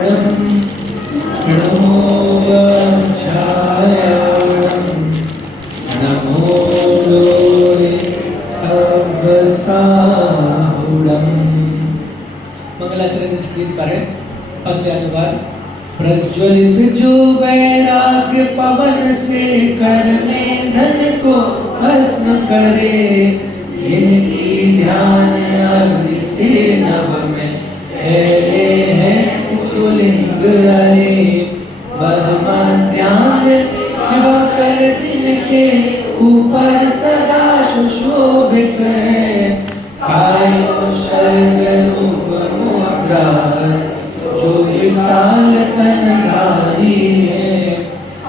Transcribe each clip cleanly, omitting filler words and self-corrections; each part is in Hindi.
नमो वंशाय नमो लोरे सर्वसाहुडम। मंगलाचरण स्क्रीन पर है। पद्यानुवाद। प्रज्वलित जो वैराग्य पवन से कर में धन को भस्म करे, जिनकी ध्यान अग्नि से नभ में फैले हैं लिंग हरे, वह ध्यान कर जिनके ऊपर सदा सुशोभित है। कायो सर्ग रूप मुद्रा जो विशाल तनधारी है,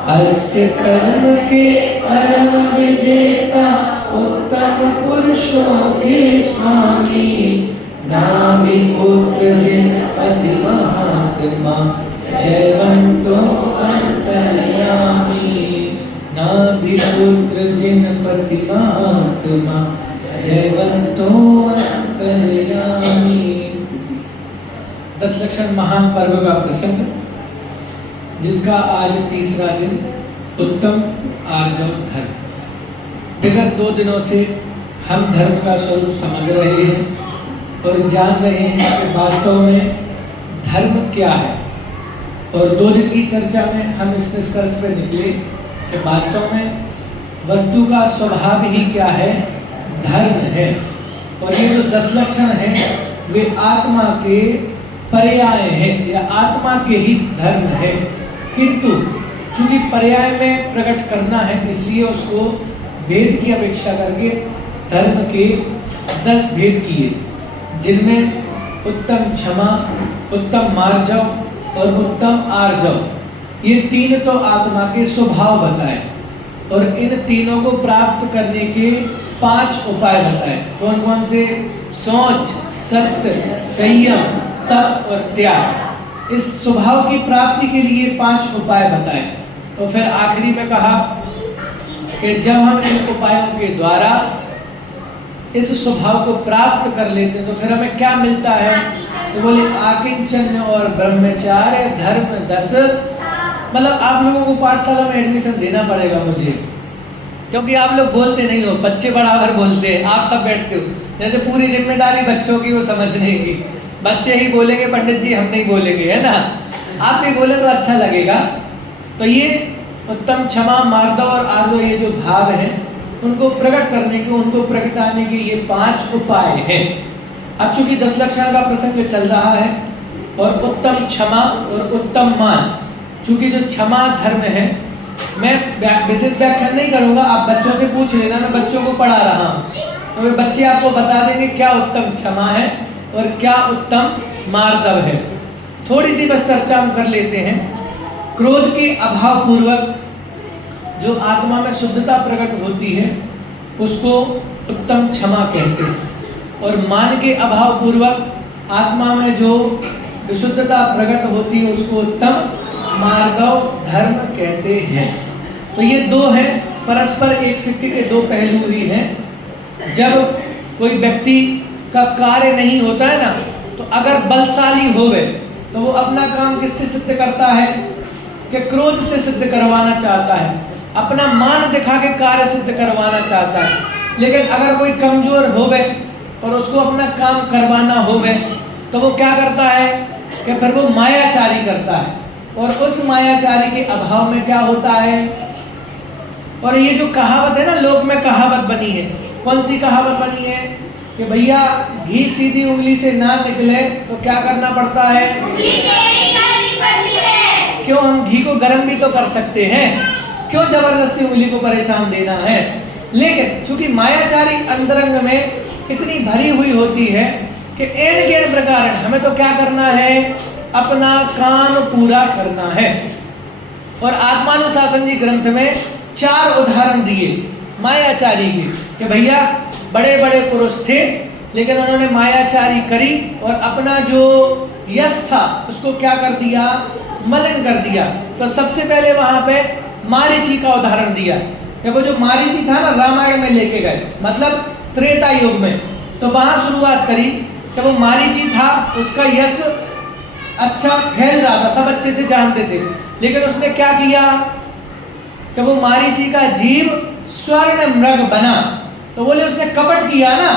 अष्ट कर्म के परम विजेता उत्तम पुरुषों के स्वामी, नाभि पुत्र जिन पति महात्मा जयवंतो अंतर्यामी, नाभि पुत्र जिन पति महात्मा जयवंतो अंतर्यामी। 10 लक्षण महान पर्व का प्रसंग, जिसका आज तीसरा दिन उत्तम आर्जव धर्म। विगत 2 दिनों से हम धर्म का स्वरूप समझ रहे हैं और जान रहे हैं कि वास्तव में धर्म क्या है। और 2 दिन की चर्चा में हम इस निष्कर्ष पर निकले कि वास्तव में वस्तु का स्वभाव ही क्या है, धर्म है। और ये जो 10 लक्षण हैं वे आत्मा के पर्याय हैं या आत्मा के ही धर्म है, किंतु चूंकि पर्याय में प्रकट करना है इसलिए उसको भेद की अपेक्षा करके धर्म के 10 भेद किए, जिनमें उत्तम क्षमा, उत्तम मार्जव और उत्तम आर्जव, ये 3 तो आत्मा के स्वभाव बताए और इन तीनों को प्राप्त करने के 5 उपाय बताए। कौन कौन से? सोच, सत्य, संयम, तप और त्याग। इस स्वभाव की प्राप्ति के लिए 5 उपाय बताए। तो फिर आखिरी में कहा कि जब हम इन उपायों के द्वारा इस स्वभाव को प्राप्त कर लेते हैं तो फिर हमें क्या मिलता है? तो बोले आकिंचन और ब्रह्मचार्य धर्म 10। मतलब आप लोगों को पाठशाला में एडमिशन देना पड़ेगा मुझे, क्योंकि आप लोग बोलते नहीं हो, बच्चे बराबर बोलते हैं। आप सब बैठते हो, जैसे पूरी जिम्मेदारी बच्चों की वो समझने की। बच्चे ही बोलेंगे पंडित जी, हम नहीं बोलेंगे, है ना। आप भी बोले तो अच्छा लगेगा। तो ये उत्तम क्षमा, मार्दव और आर्जव, ये जो भाव हैं उनको प्रकट करने के, उनको प्रकटाने के ये 5 उपाय हैं। अब चूंकि 10 लक्षण का प्रसंग चल रहा है और उत्तम क्षमा और उत्तम मान, चूंकि जो क्षमा धर्म है, मैं विशेष व्याख्यान नहीं करूंगा, आप बच्चों से पूछ लेना, मैं बच्चों को पढ़ा रहा हूँ तो वे बच्चे आपको बता देंगे क्या उत्तम क्षमा है और क्या उत्तम मार्दव है। थोड़ी सी बस चर्चा हम कर लेते हैं। क्रोध के अभाव पूर्वक जो आत्मा में शुद्धता प्रकट होती है उसको उत्तम क्षमा कहते हैं, और मान के अभाव पूर्वक आत्मा में जो विशुद्धता प्रकट होती है उसको उत्तम मार्दव धर्म कहते हैं। तो ये 2 हैं, परस्पर एक सिक्के के 2 पहलू ही हैं। जब कोई व्यक्ति का कार्य नहीं होता है ना, तो अगर बलशाली होवे तो वो अपना काम किससे सिद्ध करता है? कि क्रोध से सिद्ध करवाना चाहता है, अपना मान दिखा के कार्य सिद्ध करवाना चाहता है। लेकिन अगर कोई कमजोर होवे और उसको अपना काम करवाना होवे तो वो क्या करता है कि फिर वो मायाचारी करता है, और उस मायाचारी के अभाव में क्या होता है? और ये जो कहावत है ना, लोक में कहावत बनी है, कौन सी कहावत बनी है? कि भैया घी सीधी उंगली से ना निकले तो क्या करना पड़ता है? क्यों? हम घी को गर्म भी तो कर सकते हैं, क्यों जबरदस्ती उंगली को परेशान देना है? लेकिन चूंकि मायाचारी अंतरंग में इतनी भरी हुई होती है कि एन के प्रकार हमें तो क्या करना है? अपना काम पूरा करना है। और आत्मानुशासन जी ग्रंथ में 4 उदाहरण दिए मायाचारी के, कि भैया बड़े बड़े पुरुष थे लेकिन उन्होंने मायाचारी करी और अपना जो यश था उसको क्या कर दिया? मलिन कर दिया। तो सबसे पहले वहां पे मारीची का उदाहरण दिया कि वो जो मारीची था ना, रामायण में लेके गए, मतलब त्रेता युग में, तो वहां शुरुआत करी कि वो मारीची था, उसका यश अच्छा फैल रहा था, सब अच्छे से जानते थे, लेकिन उसने क्या किया कि वो मारीची का जीव स्वर्ण मृग बना। तो बोले उसने कपट किया ना,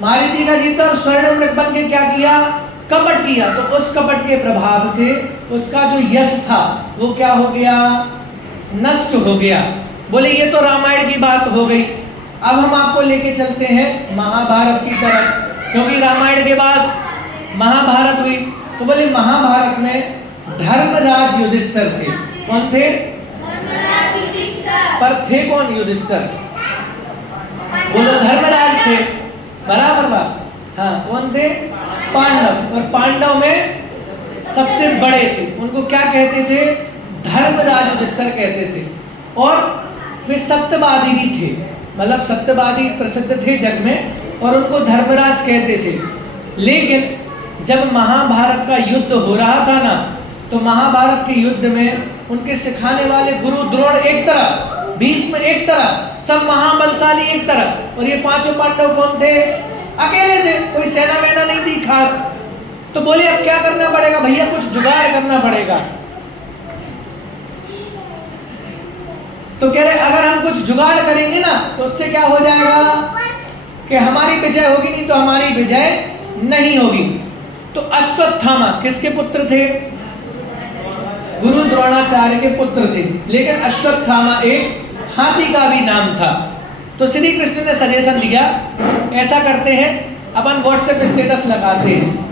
मारीची का जीव था और स्वर्ण मृग बन के क्या किया, कपट किया। तो उस कपट के प्रभाव से उसका जो यश था वो क्या हो गया, नष्ट हो गया। बोले ये तो रामायण की बात हो गई। अब हम आपको लेके चलते हैं महाभारत की तरफ, क्योंकि रामायण के बाद महाभारत हुई। तो बोले महाभारत में धर्मराज युधिष्ठिर थे। कौन थे? पर थे कौन युधिष्ठिर? बोलो धर्मराज थे, बराबर बात। हाँ, कौन थे? पांडव। और पांडव में सबसे बड़े थे, उनको क्या कहते थे? धर्मराज युधिष्ठिर कहते थे। और वे सत्यवादी भी थे, मतलब सत्यवादी प्रसिद्ध थे जग में, और उनको धर्मराज कहते थे। लेकिन जब महाभारत का युद्ध हो रहा था ना, तो महाभारत के युद्ध में उनके सिखाने वाले गुरु द्रोण एक तरफ, भीष्म एक तरफ, सब महाबलशाली एक तरफ, और ये पांचों पांडव कौन थे? अकेले थे, कोई सेना वेना नहीं थी खास। तो बोले अब क्या करना पड़ेगा भैया, कुछ जुगाड़ करना पड़ेगा। तो कह रहे अगर हम कुछ जुगाड़ करेंगे ना तो उससे क्या हो जाएगा कि हमारी विजय होगी, नहीं तो हमारी विजय नहीं होगी। तो अश्वत्थामा किसके पुत्र थे? गुरु द्रोणाचार्य के पुत्र थे। लेकिन अश्वत्थामा एक हाथी का भी नाम था। तो श्री कृष्ण ने सजेशन दिया, ऐसा करते हैं अपन व्हाट्सएप स्टेटस लगाते हैं।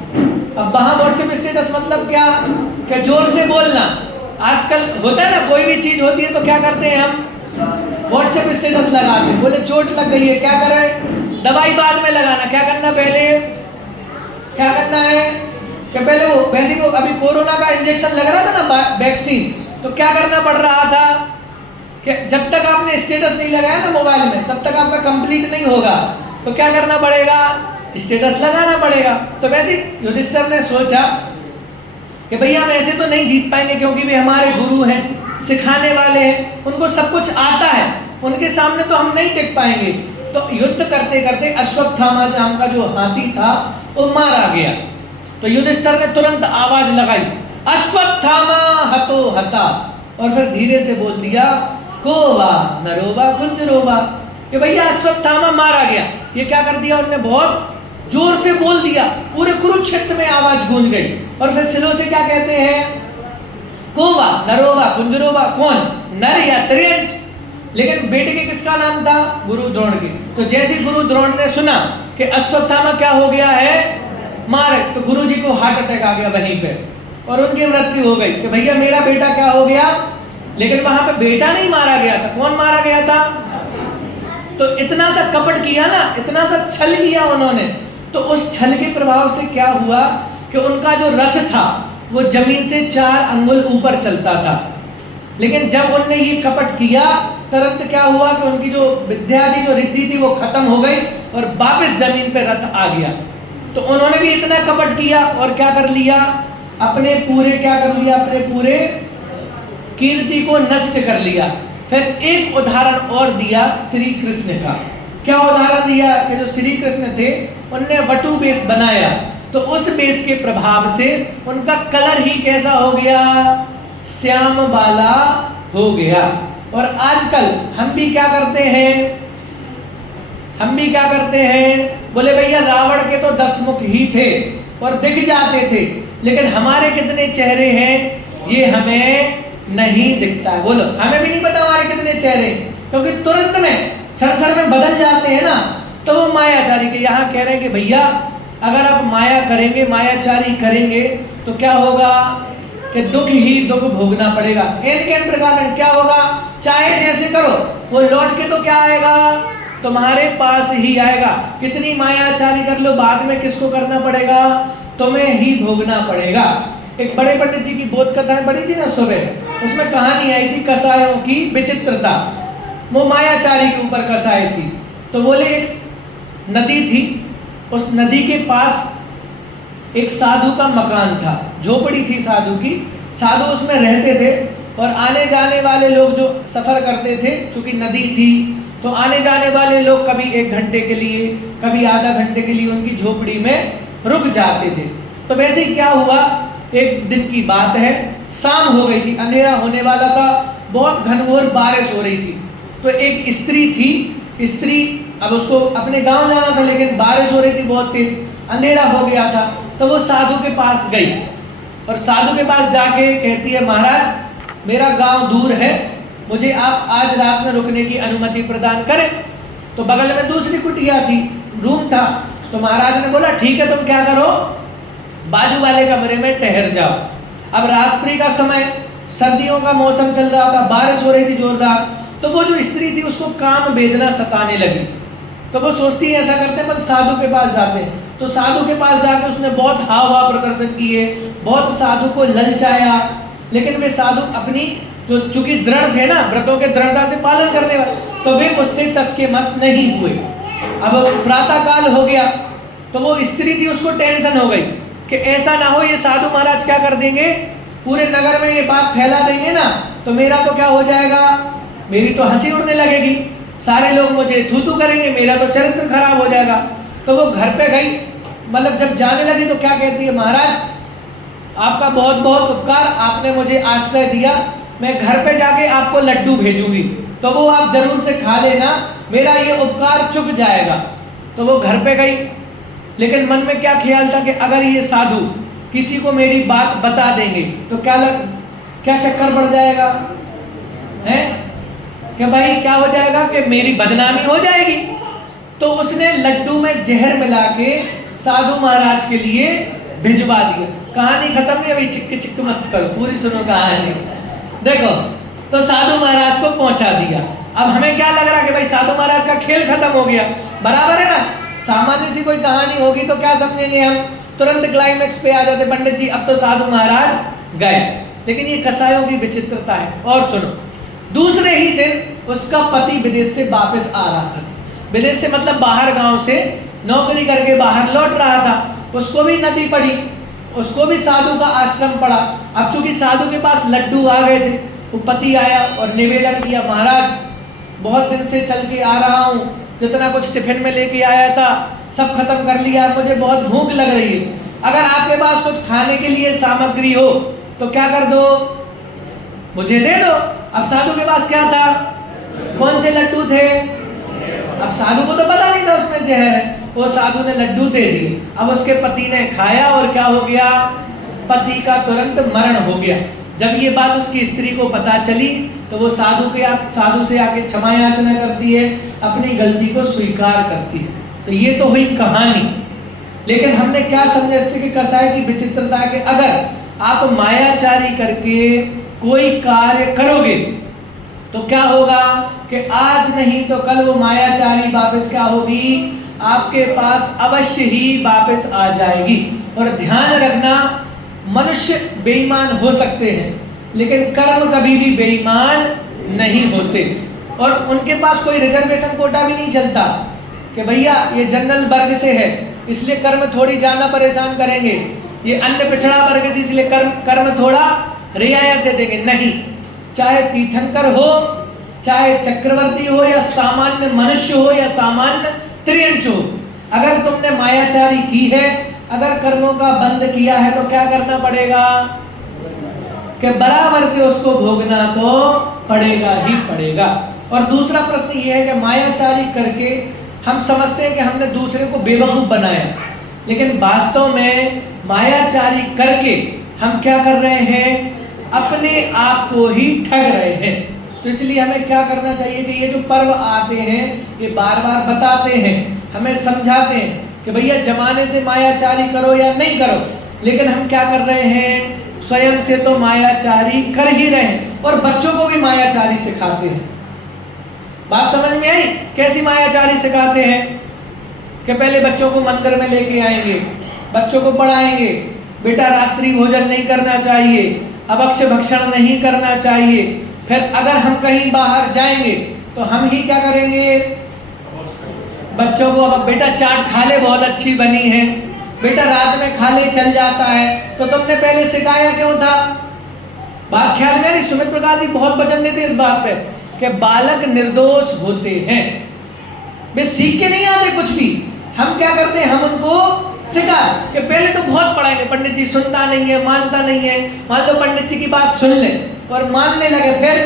अब वहां व्हाट्सएप स्टेटस मतलब क्या कि जोर से बोलना। आजकल होता है ना, कोई भी चीज होती है तो क्या करते हैं हम, व्हाट्सएप स्टेटस लगाते हैं। बोले चोट लग गई है, क्या करें? दवाई बाद में लगाना, क्या करना पहले, क्या करना है कि पहले वो वैसे को अभी कोरोना का इंजेक्शन लग रहा था ना, वैक्सीन, तो क्या करना पड़ रहा था कि जब तक आपने स्टेटस नहीं लगाया ना मोबाइल में, तब तक आपका कंप्लीट नहीं होगा। तो क्या करना पड़ेगा, स्टेटस लगाना पड़ेगा। तो वैसे युधिष्ठिर ने सोचा कि भैया हम ऐसे तो नहीं जीत पाएंगे, क्योंकि वे हमारे गुरु हैं, सिखाने वाले हैं, उनको सब कुछ आता है, उनके सामने तो हम नहीं टिक पाएंगे। तो युद्ध करते करते अश्वत्थामा नाम का जो हाथी था वो मारा गया। तो युधिष्ठिर ने तुरंत आवाज लगाई, अश्वत्थामा हतो हता, और फिर धीरे से बोल दिया, कोवा नरोवा कुंजरोवा, कि भैया अश्वत्थामा मारा गया। ये क्या कर दिया उन्होंने, बहुत जोर से बोल दिया, पूरे कुरुक्षेत्र में आवाज गूंज गई। और फिर सिलों से क्या कहते हैं, कोवा नरोवा कुंजरोवा, कौन, नर या त्रियंश। लेकिन बेटे के किसका नाम था, गुरु द्रोण के। तो जैसे गुरु द्रोण ने सुना कि अश्वत्थामा क्या हो गया है, मारे, तो गुरु जी को हार्ट अटैक आ गया वहीं पे, और उनकी मृत्यु हो गई कि भैया मेरा बेटा क्या हो गया। लेकिन वहां पे बेटा नहीं मारा गया था, कौन मारा गया था? तो इतना सा कपट किया ना, इतना सा छल किया उन्होंने। तो उस छल के प्रभाव से क्या हुआ कि उनका जो रथ था वो जमीन से 4 अंगुल ऊपर चलता था। लेकिन जब उनने ये कपट किया, तुरंत क्या हुआ कि उनकी जो विद्या थी, जो रिद्धि थी, वो खत्म हो गई और वापस जमीन पे रथ आ गया। तो उन्होंने भी इतना कपट किया और क्या कर लिया, अपने पूरे क्या कर लिया, अपने पूरे कीर्ति को नष्ट कर लिया। फिर एक उदाहरण और दिया श्री कृष्ण का। क्या उदाहरण दिया कि जो श्री कृष्ण थे उनने वटु वेश बनाया, तो उस वेश के प्रभाव से उनका कलर ही कैसा हो गया, श्याम वाला हो गया। और आजकल हम भी क्या करते हैं, हम भी क्या करते हैं, बोले भैया रावण के तो 10 मुख ही थे और दिख जाते थे, लेकिन हमारे कितने चेहरे हैं ये हमें नहीं दिखता है। बोलो, हमें भी नहीं पता हमारे कितने चेहरे, क्योंकि तुरंत में क्षण में बदल जाते हैं ना। तो वो मायाचारी के यहाँ कह रहे हैं कि भैया अगर आप माया करेंगे, मायाचारी करेंगे तो क्या होगा कि दुख ही दुख भोगना पड़ेगा। एन प्रकार क्या होगा, चाहे जैसे करो वो लौट के तो क्या आएगा, तुम्हारे पास ही आएगा। कितनी मायाचारी कर लो, बाद में किसको करना पड़ेगा, तुम्हें ही भोगना पड़ेगा। एक बड़े पंडित जी की बोध कथाएं पढ़ी थी ना सुबह, उसमें कहानी आई थी कसायों की विचित्रता। वो मायाचारी के ऊपर कसाई थी। तो बोले एक नदी थी, उस नदी के पास एक साधु का मकान था, झोपड़ी थी साधु की। साधु उसमें रहते थे और आने जाने वाले लोग जो सफर करते थे, चूंकि नदी थी तो आने जाने वाले लोग कभी 1 घंटे के लिए, कभी आधा घंटे के लिए उनकी झोपड़ी में रुक जाते थे। तो वैसे ही क्या हुआ एक दिन की बात है, शाम हो गई थी, अंधेरा होने वाला था, बहुत घनघोर बारिश हो रही थी। तो एक स्त्री थी, स्त्री अब उसको अपने गांव जाना था, लेकिन बारिश हो रही थी बहुत तेज, अंधेरा हो गया था। तो वो साधु के पास गई और साधु के पास जाके कहती है, महाराज मेरा गांव दूर है, मुझे आप आज रात में रुकने की अनुमति प्रदान करें। तो बगल में दूसरी कुटिया थी, रूम था। तो महाराज ने बोला ठीक है, तुम क्या करो, बाजू वाले कमरे में ठहर जाओ। अब रात्रि का समय, सर्दियों का मौसम चल रहा था, बारिश हो रही थी जोरदार। तो वो जो स्त्री थी उसको काम वेदना सताने लगी। तो वो सोचती है ऐसा करते हैं, साधु के पास जाते हैं। तो साधु के पास जाकर उसने बहुत हाव भाव प्रदर्शन किए, बहुत साधु को ललचाया, लेकिन वे साधु अपनी जो चूंकि दृढ़ थे ना, व्रतों के दृढ़ता से पालन करने वाले, तो वे उससे टस के मस नहीं हुए। अब प्रातः काल हो गया, तो वो स्त्री थी, उसको टेंशन हो गई कि ऐसा ना हो ये साधु महाराज क्या कर देंगे, पूरे नगर में ये बात फैला देंगे ना, तो मेरा तो क्या हो जाएगा, मेरी तो हंसी उड़ने लगेगी, सारे लोग मुझे थू थू करेंगे, मेरा तो चरित्र खराब हो जाएगा। तो वो घर पे गई, मतलब जब जाने लगी तो क्या कहती है, महाराज आपका बहुत बहुत उपकार, आपने मुझे आश्रय दिया, मैं घर पे जाके आपको लड्डू भेजूंगी, तो वो आप जरूर से खा लेना, मेरा ये उपकार चुक जाएगा। तो वो घर पे गई, लेकिन मन में क्या ख्याल था कि अगर ये साधु किसी को मेरी बात बता देंगे तो क्या चक्कर पड़ जाएगा है कि भाई क्या हो जाएगा कि मेरी बदनामी हो जाएगी। तो उसने लड्डू में जहर मिला के साधु महाराज के लिए भिजवा दिया। कहानी खत्म नहीं, अभी चिक्क चिक्क मत करो, पूरी सुनो कहानी। देखो, तो साधु महाराज को पहुंचा दिया। अब हमें क्या लग रहा है कि भाई साधु महाराज का खेल खत्म हो गया, बराबर है ना। सामान्य सी कोई कहानी होगी तो क्या समझेंगे हम, तुरंत क्लाइमेक्स पे आ जाते, पंडित जी अब तो साधु महाराज गए। लेकिन ये कसायों की विचित्रता है। और सुनो, दूसरे ही दिन उसका पति विदेश से वापस आ रहा था, विदेश से मतलब बाहर गांव से नौकरी करके बाहर लौट रहा था। उसको भी नदी पड़ी, उसको भी साधु का आश्रम पड़ा। अब चूंकि साधु के पास लड्डू आ गए थे, वो पति आया और निवेदन किया, महाराज बहुत दिन से चल के आ रहा हूँ, जितना कुछ टिफिन में लेके आया था सब खत्म कर लिया, मुझे बहुत भूख लग रही है, अगर आपके पास कुछ खाने के लिए सामग्री हो तो क्या कर दो, मुझे दे दो। अब साधु के पास क्या था, कौन से लड्डू थे, अब साधु को तो पता नहीं था उसमें जहर है, वो साधु ने लड्डू दे दिए। अब उसके पति ने खाया और क्या हो गया, पति का तुरंत मरण हो गया। जब ये बात उसकी स्त्री को पता चली तो वो साधु से आके क्षमा याचना करती है, अपनी गलती को स्वीकार करती है। तो ये तो हुई कहानी, लेकिन हमने क्या समझा इससे कि कसाई की विचित्रता के अगर आप मायाचारी करके कोई कार्य करोगे तो क्या होगा कि आज नहीं तो कल वो मायाचारी वापस क्या होगी, आपके पास अवश्य ही वापस आ जाएगी। और ध्यान रखना, मनुष्य बेईमान हो सकते हैं लेकिन कर्म कभी भी बेईमान नहीं होते। और उनके पास कोई रिजर्वेशन कोटा भी नहीं चलता कि भैया ये जनरल वर्ग से है इसलिए कर्म थोड़ी ज्यादा परेशान करेंगे, ये अन्य पिछड़ा वर्ग से इसलिए कर्म थोड़ा रियायत दे देंगे। नहीं, चाहे तीर्थंकर हो, चाहे चक्रवर्ती हो, या सामान्य मनुष्य हो, या सामान्य त्रियंच हो, अगर तुमने मायाचारी की है, अगर कर्मों का बंद किया है तो क्या करना पड़ेगा कि बराबर से उसको भोगना तो पड़ेगा ही पड़ेगा। और दूसरा प्रश्न ये है कि मायाचारी करके हम समझते हैं कि हमने दूसरे को बेवकूफ बनाया, लेकिन वास्तव में मायाचारी करके हम क्या कर रहे हैं, अपने आप को ही ठग रहे हैं। तो इसलिए हमें क्या करना चाहिए कि ये जो पर्व आते हैं ये बार बार बताते हैं, हमें समझाते हैं कि भैया जमाने से मायाचारी करो या नहीं करो, लेकिन हम क्या कर रहे हैं, स्वयं से तो मायाचारी कर ही रहे हैं और बच्चों को भी मायाचारी सिखाते हैं। बात समझ में आई, कैसी मायाचारी सिखाते हैं कि पहले बच्चों को मंदिर में लेके आएंगे, बच्चों को पढ़ाएंगे, बेटा रात्रि भोजन नहीं करना चाहिए, अभक्ष्य भक्षण नहीं करना चाहिए। फिर अगर हम कहीं बाहर जाएंगे तो हम ही क्या करेंगे, बच्चों को अब बेटा चाट खा ले बहुत अच्छी बनी है, बेटा रात में खा ले चल जाता है। तो तुमने पहले सिखाया क्यों था? बात ख्याल में, सुमित प्रकाश जी बहुत वचन देते इस बात पे कि बालक निर्दोष होते हैं, वे सीख के नहीं आते कुछ भी। हम क्या करते हैं, हम उनको सिखा कि पहले तो बहुत पढ़ाएंगे, पंडित जी सुनता नहीं है, मानता नहीं है, मान लो पंडित जी की बात सुन ले और मानने लगे, फिर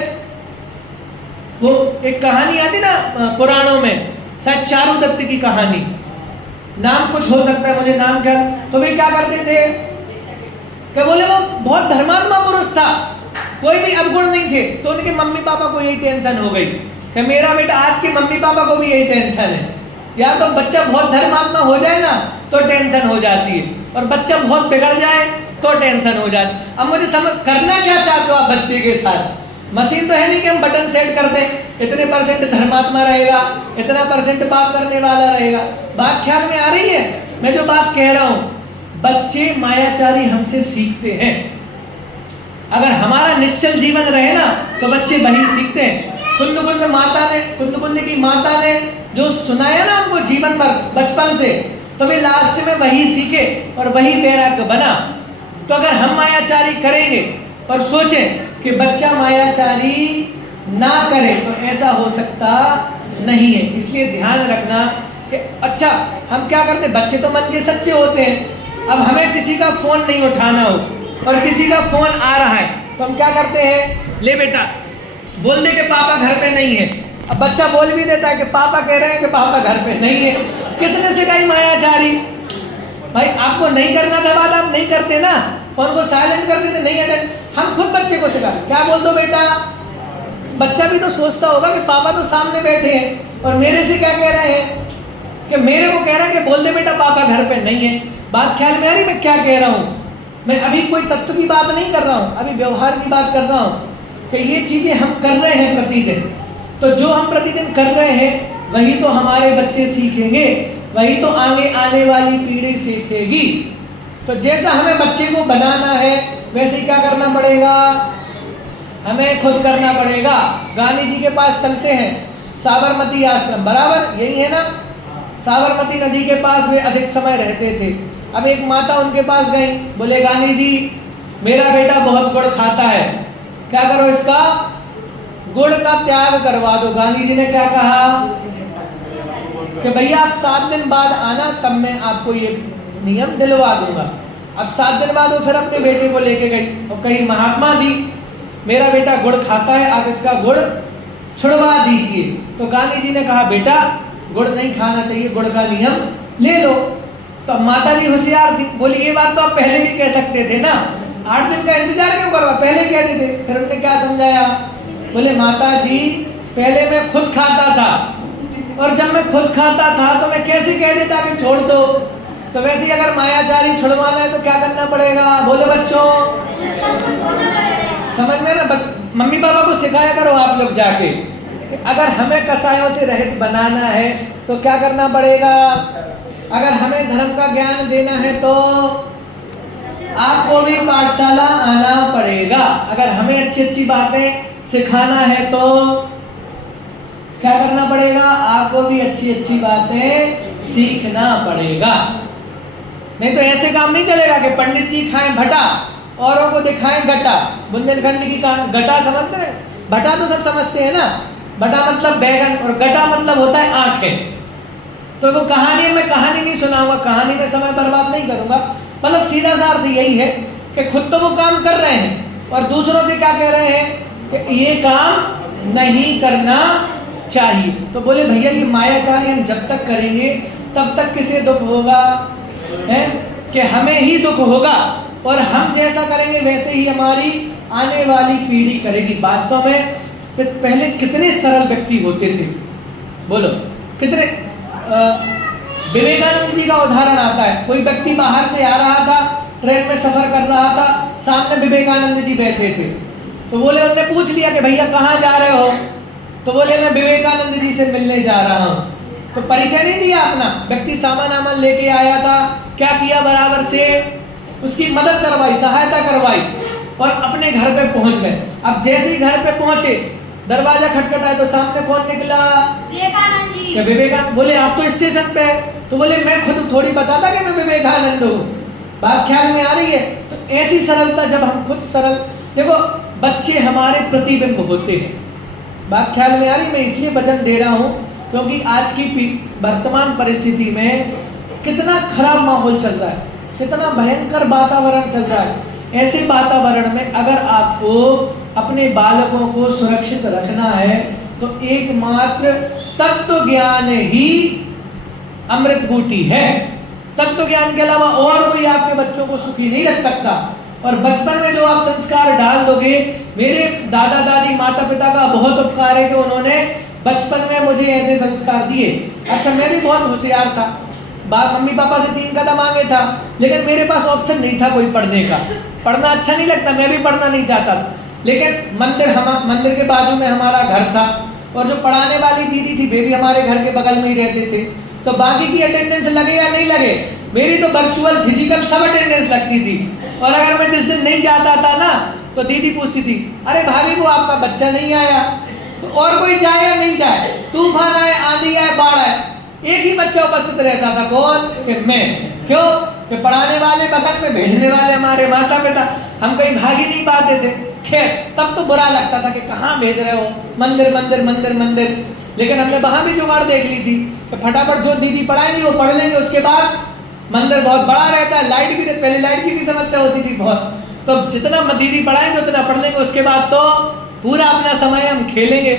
वो एक कहानी आती ना पुराणों में, शायद चारू दत्त की कहानी, नाम कुछ हो सकता है, मुझे नाम क्या, तो वे क्या करते थे कि बोले वो बहुत धर्मात्मा पुरुष था, कोई भी अवगुण नहीं थे, तो उनके मम्मी पापा को यही टेंशन हो गई कि मेरा बेटा, आज के मम्मी पापा को भी यही टेंशन है, या तो बच्चा बहुत धर्मात्मा हो जाए ना तो टेंशन हो जाती है, और बच्चा बहुत बिगड़ जाए तो टेंशन हो जाती है। अब मुझे समझ, करना क्या चाहते हो आप बच्चे के साथ? मशीन तो है नहीं कि हम बटन सेट कर दें, इतने % धर्मात्मा रहेगा, इतना % पाप करने वाला रहेगा। बात ख्याल में आ रही है? मैं जो बात कह रहा हूं, बच्चे मायाचारी हमसे सीखते हैं। अगर हमारा निश्चल जीवन रहे ना तो बच्चे वही सीखते हैं। कुंद की माता ने जो सुनाया ना हमको जीवन भर बचपन से, तो वे लास्ट में वही सीखे और वही वैराग्य बना। तो अगर हम मायाचारी करेंगे और सोचें कि बच्चा मायाचारी ना करे तो ऐसा हो सकता नहीं है। इसलिए ध्यान रखना कि अच्छा हम क्या करते, बच्चे तो मन के सच्चे होते हैं। अब हमें किसी का फोन नहीं उठाना हो और किसी का फोन आ रहा है तो हम क्या करते हैं, ले बेटा बोल दे कि पापा घर पे नहीं है। अब बच्चा बोल भी देता है कि पापा कह रहे हैं कि पापा घर पे नहीं है। किसने सिखाई मायाचारी? भाई आपको नहीं करना था, बात आप नहीं करते ना, फोन को साइलेंट कर देते, नहीं अटेंड। हम खुद बच्चे को सिखा, क्या बोल दो बेटा। बच्चा भी तो सोचता होगा कि पापा तो सामने बैठे हैं और मेरे से क्या कह रहे हैं, कि मेरे को कह रहा है कि बोल दे बेटा पापा घर पे नहीं है। बात ख्याल में आ रही मैं क्या कह रहा हूँ? मैं अभी कोई तत्व की बात नहीं कर रहा हूँ, अभी व्यवहार की बात कर रहा हूँ कि ये चीजें हम कर रहे हैं प्रतिदिन। तो जो हम प्रतिदिन कर रहे हैं वही तो हमारे बच्चे सीखेंगे, वही तो आगे आने वाली पीढ़ी सीखेगी। तो जैसा हमें बच्चे को बनाना है वैसे ही क्या करना पड़ेगा, हमें खुद करना पड़ेगा। गांधी जी के पास चलते हैं, साबरमती आश्रम, बराबर यही है ना, साबरमती नदी के पास वे अधिक समय रहते थे। अब एक माता उनके पास गई, बोले गांधी जी मेरा बेटा बहुत गुड़ खाता है, क्या करो इसका गुड़ का त्याग करवा दो। गांधी जी ने क्या कहा कि भैया आप 7 दिन बाद आना, तब मैं आपको ये नियम दिलवा दूंगा। अब 7 दिन बाद वो फिर अपने बेटे को लेके गई और कही महात्मा जी मेरा बेटा गुड़ खाता है, आप इसका गुड़ छुड़वा दीजिए। तो गांधी जी ने कहा बेटा गुड़ नहीं खाना चाहिए, गुड़ का नियम ले लो। तो माता जी होशियार थी, बोली ये बात तो आप पहले भी कह सकते थे ना, 8 दिन का इंतजार क्यों करवा, पहले कह देते। फिर उन्होंने क्या समझाया, बोले माता जी पहले मैं खुद खाता था और जब मैं खुद खाता था तो मैं कैसे कह देता कि छोड़ दो। तो वैसे ही अगर मायाचारी छुड़वाना है तो क्या करना पड़ेगा, बोलो बच्चों, समझ में ना। मम्मी पापा को सिखाया करो आप लोग जाके, अगर हमें कसायों से रहित बनाना है तो क्या करना पड़ेगा। अगर हमें धर्म का ज्ञान देना है तो आपको भी पाठशाला आना पड़ेगा। अगर हमें अच्छी अच्छी बातें सिखाना है तो क्या करना पड़ेगा, आपको भी अच्छी अच्छी बातें सीखना पड़ेगा। नहीं तो ऐसे काम नहीं चलेगा कि पंडित जी खाएं भटा औरों को दिखाएं गटा। बुंदेलखंड की गटा समझते हैं, भटा तो सब समझते हैं ना, भटा मतलब बैगन और गटा मतलब होता है आंखें। तो वो कहानी में कहानी नहीं सुनाऊंगा, कहानी में समय बर्बाद नहीं करूंगा। मतलब सीधा सा अर्थ यही है कि खुद तो वो काम कर रहे हैं और दूसरों से क्या कह रहे हैं कि ये काम नहीं करना चाहिए। तो बोले भैया ये मायाचारी हम जब तक करेंगे तब तक किसे दुख होगा, है कि हमें ही दुख होगा, और हम जैसा करेंगे वैसे ही हमारी आने वाली पीढ़ी करेगी। वास्तव में पहले कितने सरल व्यक्ति होते थे, बोलो कितने। विवेकानंद जी का उदाहरण आता है, कोई व्यक्ति बाहर से आ रहा था, ट्रेन में सफर कर रहा था, सामने विवेकानंद जी बैठे थे। तो बोले, उन्होंने पूछ लिया कि भैया कहाँ जा रहे हो, तो बोले मैं विवेकानंद जी से मिलने जा रहा हूँ। तो परिचय नहीं दिया अपना, व्यक्ति सामान आमान लेके आया था, क्या किया बराबर से उसकी मदद करवाई, सहायता करवाई और अपने घर पे पहुंच गए। अब जैसे ही घर पे पहुंचे, दरवाजा खटखटाया तो सामने कौन निकला, विवेकानंद जी। विवेकानंद। बोले आप तो स्टेशन पे है, तो बोले मैं खुद थोड़ी बताता कि मैं विवेकानंद हूँ। बात ख्याल में आ रही है? तो ऐसी सरलता, जब हम खुद सरल, देखो बच्चे हमारे प्रतिबिंब होते हैं। बात ख्याल में आ रही? मैं इसलिए वचन दे रहा हूँ क्योंकि आज की वर्तमान परिस्थिति में कितना खराब माहौल चल रहा है, कितना भयंकर वातावरण चल रहा है। ऐसे वातावरण में अगर आपको अपने बालकों को सुरक्षित रखना है तो एकमात्र तत्व ज्ञान ही अमृत बूटी है। तत्व ज्ञान के अलावा और कोई आपके बच्चों को सुखी नहीं रख सकता। और बचपन में जो आप संस्कार डाल दोगे, मेरे दादा दादी माता पिता का बहुत उपकार है कि उन्होंने बचपन में मुझे ऐसे संस्कार दिए। अच्छा, मैं भी बहुत होशियार था, बाप मम्मी पापा से 3 कदम आगे था, लेकिन मेरे पास ऑप्शन नहीं था कोई पढ़ने का। पढ़ना अच्छा नहीं लगता, मैं भी पढ़ना नहीं चाहता, लेकिन मंदिर के बाजू में हमारा घर था और जो पढ़ाने वाली दीदी थी वे भी हमारे घर के बगल में ही रहते थे। तो बाकी की अटेंडेंस लगे या नहीं लगे, मेरी तो वर्चुअल फिजिकल सब अटेंडेंस लगती थी। और अगर मैं जिस दिन नहीं जाता था ना तो दीदी पूछती थी, अरे भाभी वो आपका बच्चा नहीं आया। तो और कोई जाए या नहीं जाए, तूफान आए, आंधी आए, बाढ़ आए, एक ही बच्चा उपस्थित रहता था। कौन? कि मैं। क्यों? कि पढ़ाने वाले बगल में, भेजने वाले हमारे माता पिता, हम कहीं भाग ही नहीं पाते थे। खैर, तब तो बुरा लगता था कि कहाँ भेज रहे हो, मंदिर मंदिर मंदिर मंदिर। लेकिन हमने वहां भी जुगाड़ देख ली थी कि फटाफट जो दीदी पढ़ाएंगी वो पढ़ लेंगे, उसके बाद मंदिर बहुत बड़ा रहता है, लाइट भी, पहले लाइट की भी समस्या होती थी बहुत, तो जितना दीदी पढ़ाएंगे उतना पढ़ लेंगे, उसके बाद तो पूरा अपना समय हम खेलेंगे।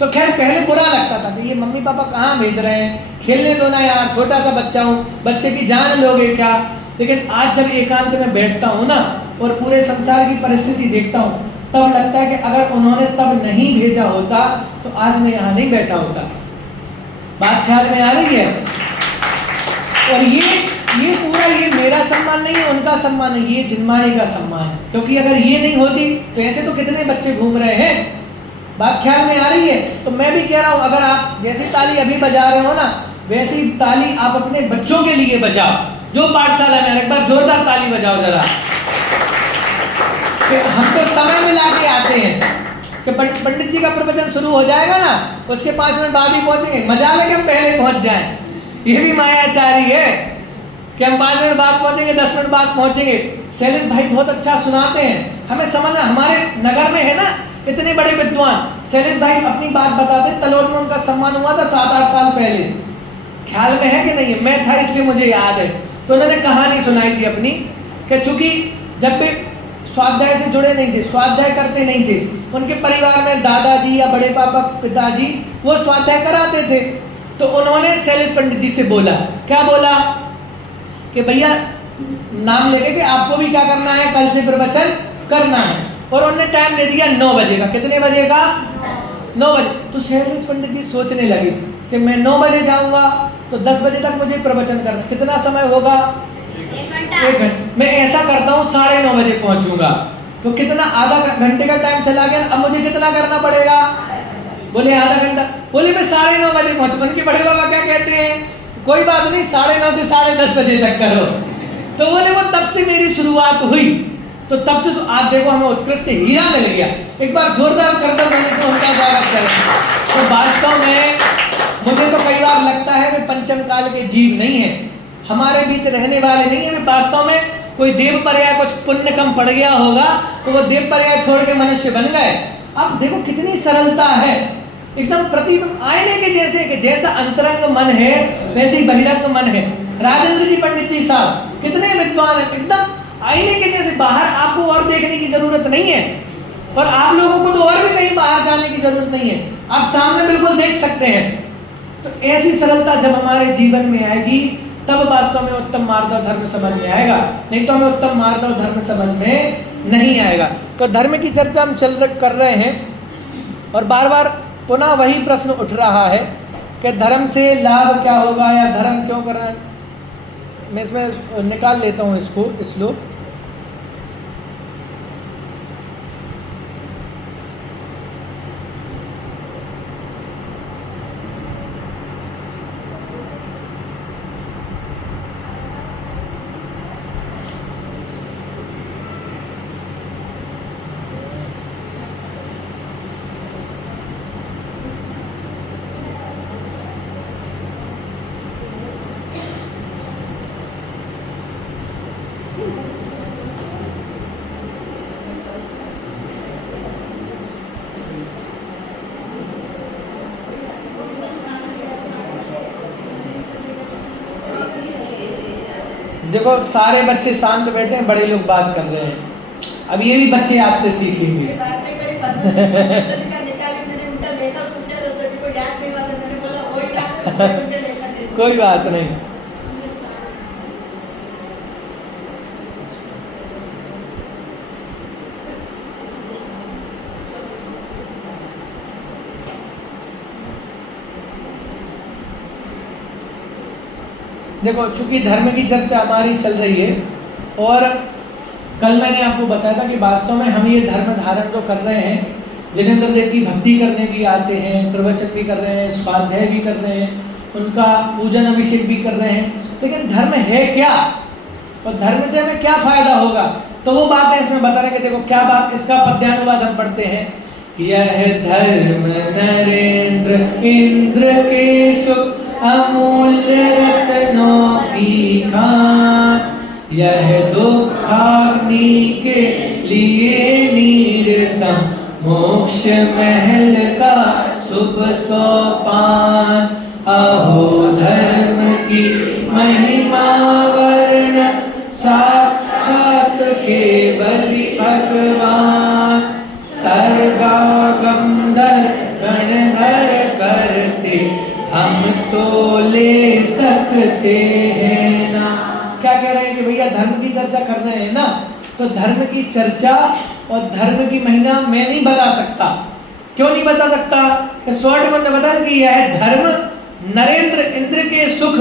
तो खैर पहले बुरा लगता था कि ये मम्मी पापा कहाँ भेज रहे हैं, खेलने दो ना यार, छोटा सा बच्चा हूँ, बच्चे की जान लोगे क्या। लेकिन आज जब एकांत में बैठता हूँ ना और पूरे संसार की परिस्थिति देखता हूँ, तब लगता है कि अगर उन्होंने तब नहीं भेजा होता तो आज मैं यहाँ नहीं बैठा होता। बात ख्याल में आ रही है? और ये पूरा, ये मेरा सम्मान नहीं है, उनका सम्मान है, ये जिनमानी का सम्मान है। क्योंकि अगर ये नहीं होती तो ऐसे तो कितने बच्चे घूम रहे हैं। बात ख्याल में आ रही है? तो मैं भी कह रहा हूं, अगर आप जैसी ताली अभी बजा रहे हो ना, वैसी ताली आप अपने बच्चों के लिए बजाओ जो पाठशाला में। एक बार जोरदार ताली बजाओ जरा। हम तो समय मिला के आते हैं कि पंडित जी का प्रवचन शुरू हो जाएगा ना, उसके 5 मिनट बाद ही पहुंचेंगे, मजा लेके हम पहले पहुंच जाएं। ये भी मायाचारी है कि हम 5 मिनट बाद पहुंचेंगे, 10 मिनट बाद पहुंचेंगे। शैलेश भाई बहुत अच्छा सुनाते हैं, हमें समझ, हमारे नगर में है ना इतने बड़े विद्वान, शैलेश भाई अपनी बात बताते, तलोर में उनका सम्मान हुआ था 7-8 साल पहले, ख्याल में है कि नहीं? मैं था इसलिए मुझे याद है। तो उन्होंने कहानी सुनाई थी अपनी कि चूंकि जब भी स्वाध्याय से जुड़े नहीं थे, स्वाध्याय करते नहीं थे, उनके परिवार में दादाजी या बड़े पापा पिताजी वो स्वाध्याय कराते थे। तो उन्होंने शैलेश पंडित जी से बोला, क्या बोला कि भैया नाम लेके कि आपको भी क्या करना है, कल से प्रवचन करना है। और उन्होंने टाइम दे दिया 9 बजे का। कितने बजे का? 9 बजे। तो शैलेश पंडित जी सोचने लगे कि मैं 9 बजे जाऊंगा तो 10 बजे तक मुझे प्रवचन करना, कितना समय होगा? 1 घंटा। मैं ऐसा करता हूँ 9:30 बजे पहुंचूंगा, तो कितना, आधा घंटे का टाइम चला गया। अब मुझे कितना करना पड़ेगा? बोले आधा घंटा। बोले मैं 9:30 बजे पहुंचूंगा। उनके बड़े बाबा क्या कहते हैं, कोई बात नहीं, 9:30 से 10:30 बजे तक करो। तो बोले वो तब से मेरी शुरुआत हुई। तो तब से आज देखो हमें उत्कृष्ट हीरा मिल गया। एक बार जोरदार करकर मैंने तो उनका स्वागत करें। तो वास्तव में मुझे तो कई बार लगता है वे पंचम काल के जीव नहीं है, हमारे बीच रहने वाले नहीं है। वे वास्तव में कोई देव पर्याय, कुछ पुण्य कम पड़ गया होगा तो वो देव पर्याय छोड़ के मनुष्य बन गए। अब देखो कितनी सरलता है, एकदम प्रतिबिंब आईने के जैसे, कि जैसा अंतरंग मन है वैसे ही बहिरंग मन है। राजेंद्र जी पंडित जी साहब कितने विद्वान है, एकदम आईने के जैसे, बाहर आपको और देखने की जरूरत नहीं है, और आप लोगों को तो और भी कहीं बाहर जाने की जरूरत नहीं है, आप सामने बिल्कुल देख सकते हैं। तो ऐसी सरलता जब हमारे जीवन में आएगी तब वास्तव में उत्तम मार्ग और धर्म समझ में आएगा, नहीं तो हमें उत्तम मार्ग और धर्म समझ में नहीं आएगा। तो धर्म की चर्चा हम कर रहे हैं और बार बार पुनः वही प्रश्न उठ रहा है कि धर्म से लाभ क्या होगा या धर्म क्यों करना है। मैं इसमें निकाल लेता हूँ इसको, श्लोक। देखो सारे बच्चे शांत बैठे हैं, बड़े लोग बात कर रहे हैं। अब ये भी बच्चे आपसे सीखेंगे। कोई बात नहीं। देखो चूंकि धर्म की चर्चा हमारी चल रही है और कल मैंने आपको बताया था कि वास्तव में हम ये धर्म धारण तो कर रहे हैं, जिनेंद्र देव की भक्ति करने भी आते हैं, प्रवचन भी कर रहे हैं, स्वाध्याय भी कर रहे हैं, उनका पूजन अभिषेक भी कर रहे हैं, लेकिन धर्म है क्या और धर्म से हमें क्या फायदा होगा, तो वो बात है इसमें बता रहे हैं कि देखो क्या बात। इसका पद्यानुवाद हम पढ़ते हैं। यह धर्म नरेंद्र इंद्र के सुख अमूल्य रत्नों की खान, यह दुखाग्नि के लिए नीरसम मोक्ष महल का शुभ सोपान। अहो धर्म की महिमा वर्ण साक्षात केवली भगवान, सर्गागमधर गणधर करते हम तो ले सकते हैं ना। क्या कह रहे हैं कि भैया धर्म की चर्चा कर रहे हैं ना, तो धर्म की चर्चा और धर्म की महिमा मैं नहीं बता सकता। क्यों नहीं बता सकता? स्वर्ण ने बताया कि यह धर्म नरेंद्र इंद्र के सुख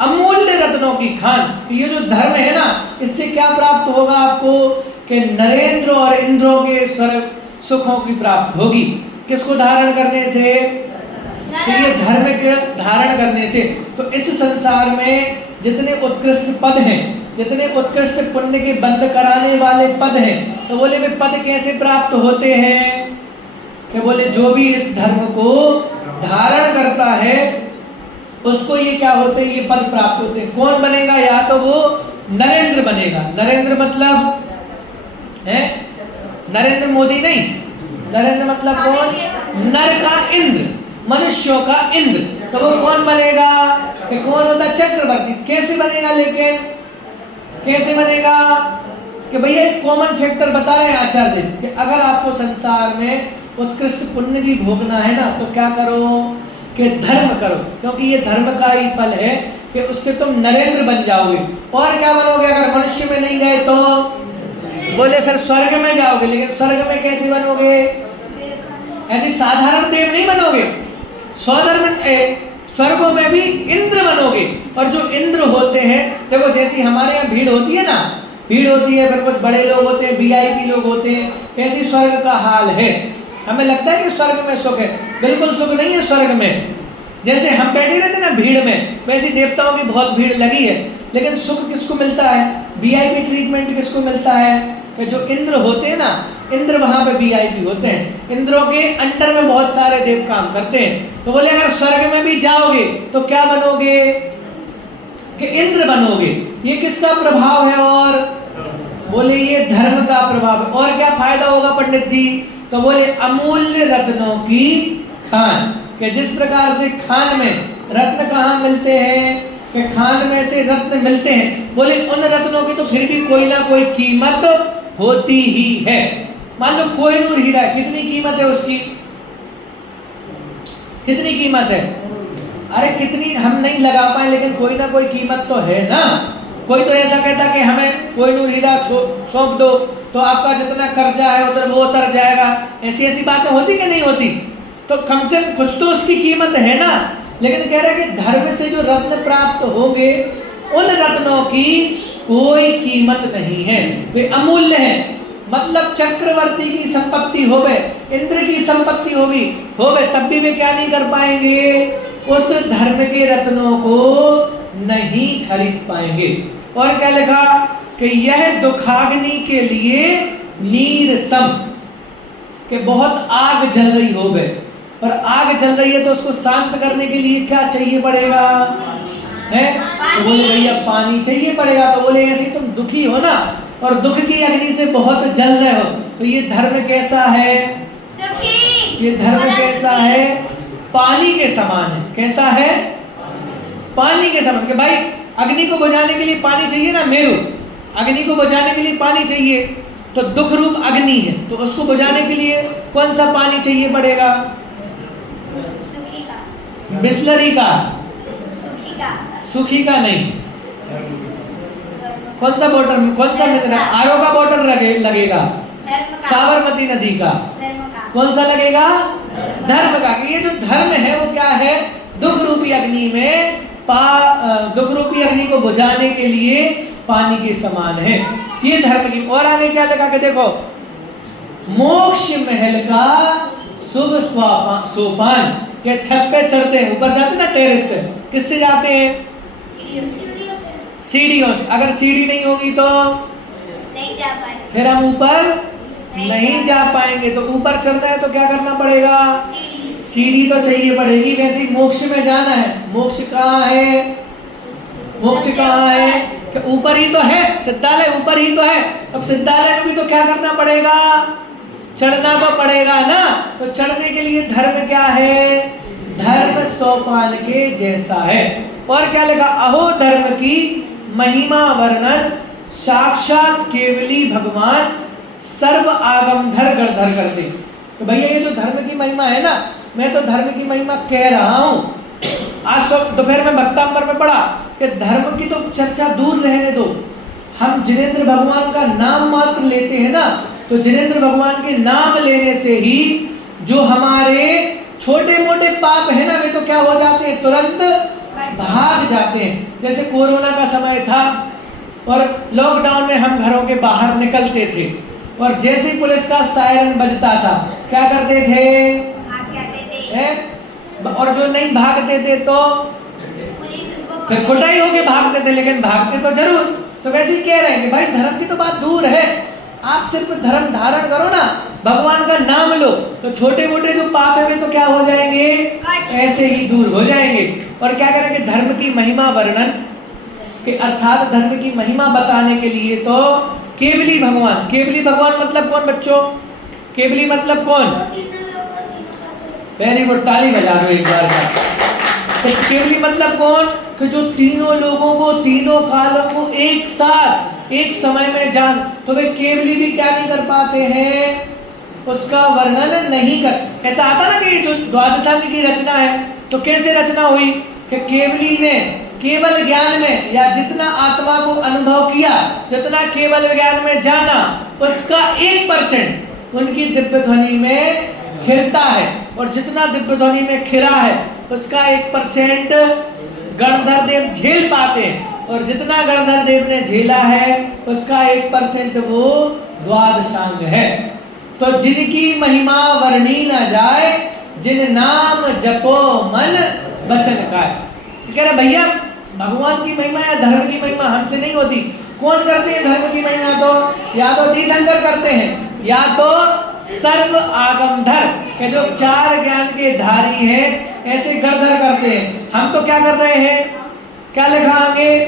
अमूल्य रत्नों की खान। ये जो धर्म है ना, इससे क्या प्राप्त होगा आपको कि नरेंद्र और इंद्रों के स्वर्ग सुखों की प्राप्त होगी। किसको धारण करने से? तो ये धर्म के धारण करने से। तो इस संसार में जितने उत्कृष्ट पद हैं, जितने उत्कृष्ट पुण्य के बंद कराने वाले पद हैं, तो बोले वे पद कैसे प्राप्त होते हैं? कि बोले जो भी इस धर्म को धारण करता है उसको ये क्या होते हैं, ये पद प्राप्त होते हैं। कौन बनेगा? या तो वो नरेंद्र बनेगा। नरेंद्र मतलब है नरेंद्र मोदी नहीं, नरेंद्र मतलब कौन? नर का इंद्र, मनुष्यों का इंद्र। तो वो कौन बनेगा? कि कौन होता? चक्रवर्ती। कैसे बनेगा? लेकिन कैसे बनेगा? कि भैया एक कॉमन फैक्टर बता रहे हैं आचार्य कि अगर आपको संसार में उत्कृष्ट पुण्य भी भोगना है ना, तो क्या करो कि धर्म करो, क्योंकि ये धर्म का ही फल है कि उससे तुम नरेंद्र बन जाओगे। और क्या बनोगे? अगर मनुष्य में नहीं गए तो बोले फिर स्वर्ग में जाओगे। लेकिन स्वर्ग में कैसे बनोगे? ऐसे साधारण देव नहीं बनोगे, स्वधर्म स्वर्गों में भी इंद्र बनोगे। और जो इंद्र होते हैं, देखो जैसी हमारे यहाँ भीड़ होती है ना, भीड़ होती है, फिर कुछ बड़े लोग होते हैं, वीआईपी लोग होते हैं, कैसी स्वर्ग का हाल है। हमें लगता है कि स्वर्ग में सुख है, बिल्कुल सुख नहीं है स्वर्ग में। जैसे हम बैठे रहते ना भीड़ में, वैसी देवताओं की बहुत भीड़ लगी है, लेकिन सुख किसको मिलता है? वीआईपी ट्रीटमेंट किसको मिलता है? कि जो इंद्र होते हैं ना, इंद्र वहां पे वीआईपी होते हैं, इंद्रों के अंडर में बहुत सारे देव काम करते हैं। तो बोले अगर स्वर्ग में भी जाओगे तो क्या बनोगे? कि इंद्र बनोगे। ये किसका प्रभाव है? और बोले ये धर्म का प्रभाव है। और क्या फायदा होगा पंडित जी? तो बोले अमूल्य रत्नों की खान। कि जिस प्रकार से खान में रत्न कहाँ मिलते हैं? कि खान में से रत्न मिलते हैं, बोले उन रत्नों की तो फिर भी कोई ना कोई कीमत होती ही है। मान लो कोहिनूर हीरा, कितनी कीमत है उसकी? कितनी कीमत है? अरे कितनी हम नहीं लगा पाए, लेकिन कोई ना कोई कीमत तो है ना। कोई तो ऐसा कहता कि हमें कोहिनूर हीरा सौंप दो तो आपका जितना कर्जा है उधर वो उतर जाएगा। ऐसी ऐसी बातें होती कि नहीं होती? तो कम से कम कुछ तो उसकी कीमत है ना। लेकिन कह रहे कि धर्म से जो रत्न प्राप्त होंगे उन रत्नों की कोई कीमत नहीं है, वे अमूल्य हैं। मतलब चक्रवर्ती की संपत्ति होवे, इंद्र की संपत्ति होगी होवे, तब भी वे क्या नहीं कर पाएंगे? उस धर्म के रत्नों को नहीं खरीद पाएंगे। और क्या लिखा? कि यह दुखाग्नि के लिए नीरसम, कि बहुत आग जल रही हो गए, और आग जल रही है तो उसको शांत करने के लिए क्या चाहिए पड़ेगा? है? तो बोले भैया पानी चाहिए पड़ेगा। तो बोले ऐसे तुम दुखी हो ना, और दुख की अग्नि से बहुत जल रहे हो, तो ये धर्म कैसा है? ये धर्म कैसा है? पानी के समान है। कैसा है? पानी के समान। कि भाई अग्नि को बुझाने के लिए पानी चाहिए ना, मेरु, अग्नि को बुझाने के लिए पानी चाहिए, तो दुख रूप अग्नि है, तो उसको बुझाने के लिए कौन सा पानी चाहिए पड़ेगा? बिस्लरी का, सूखी का नहीं, कौन सा वाटर, कौन सा मिनरल, आरओ का वाटर लगेगा, साबरमती नदी का, कौन सा लगेगा? धर्म का। ये जो धर्म है वो क्या है? दुख रूपी अग्नि में दुख रूपी अग्नि को बुझाने के लिए पानी के समान है, ये धर्म की। और आगे क्या लगा के देखो, मोक्ष महल का शुभ सोपान, के छत पे चढ़ते हैं, ऊपर जाते ना टेरेस पे, किससे जाते हैं? सीढ़ियों से। अगर सीढ़ी नहीं होगी तो नहीं जा पाएंगे, फिर हम ऊपर नहीं जा पाएंगे। तो ऊपर चढ़ना है तो क्या करना पड़ेगा? सीढ़ी तो चाहिए पड़ेगी। वैसे मोक्ष में जाना है, मोक्ष कहाँ है? मोक्ष कहाँ है? ऊपर ही तो है, सिद्धालय ऊपर ही तो है। अब सिद्धालय में भी तो क्या करना पड़ेगा? चढ़ना तो पड़ेगा ना। तो चढ़ने के लिए धर्म क्या है? धर्म सोपान के जैसा है। और क्या लिखा? अहो धर्म की महिमा वर्णन साक्षात केवली भगवान सर्व आगमधर गणधर करते। तो भैया ये जो धर्म की महिमा है ना, मैं तो धर्म की महिमा कह रहा हूँ। आज दोपहर में भक्तांबर में पढ़ा कि धर्म की तो चर्चा दूर रहने दो, हम जिनेंद्र भगवान का नाम मात्र लेते हैं ना, तो जिनेंद्र भगवान के नाम लेने से ही जो हमारे छोटे मोटे पाप है ना, वे तो क्या हो जाते हैं? तुरंत भाग जाते हैं। जैसे कोरोना का समय था और लॉकडाउन में हम घरों के बाहर निकलते थे, और जैसे ही पुलिस का सायरन बजता था क्या करते थे? भाग जाते थे। और जो नहीं भागते थे तो फिर कुटाई होके भागते थे, लेकिन भागते तो जरूर। तो वैसे ही कह रहे हैं कि भाई धर्म की तो बात दूर है, आप सिर्फ धर्म धारण करो ना, भगवान का नाम लो, तो छोटे मोटे जो पाप है वे तो क्या हो जाएंगे? ऐसे ही दूर हो जाएंगे। और क्या करेंगे? धर्म की महिमा वर्णन के अर्थात धर्म की महिमा बताने के लिए तो केवली भगवान, केवली भगवान मतलब कौन बच्चों? केवली मतलब कौन? वेरी गुड, ताली बजा दो एक बार का। तो केवली मतलब कौन? कि जो तीनों लोगों को, तीनों कालों को एक साथ एक समय में जान, तो वे केवली भी क्या नहीं कर पाते हैं? उसका वर्णन नहीं कर। ऐसा आता ना कि जो द्वादशांग की रचना है, तो कैसे रचना हुई? कि केवली ने केवल ज्ञान में, या जितना आत्मा को अनुभव किया, जितना केवल ज्ञान में जाना, उसका 1% उनकी दिव्य ध्वनि में खिरता है, और जितना दिव्य ध्वनि में खिरा है उसका 1% गणधर देव झेल पाते हैं, और जितना गणधर देव ने झेला है उसका 1% वो द्वादशांग है। तो जिनकी महिमा वर्णी न जाए, जिन नाम जपो मन वचन का। कह रहे भैया भगवान की महिमा या धर्म की महिमा हमसे नहीं होती। कौन करते हैं धर्म की महिमा? तो या तो तीर्थंकर करते हैं, या तो सर्व आगमधर के जो 4 ज्ञान के धारी हैं, ऐसे गणधर करते हैं। हम तो क्या कर रहे हैं? क्या लिखा आगे?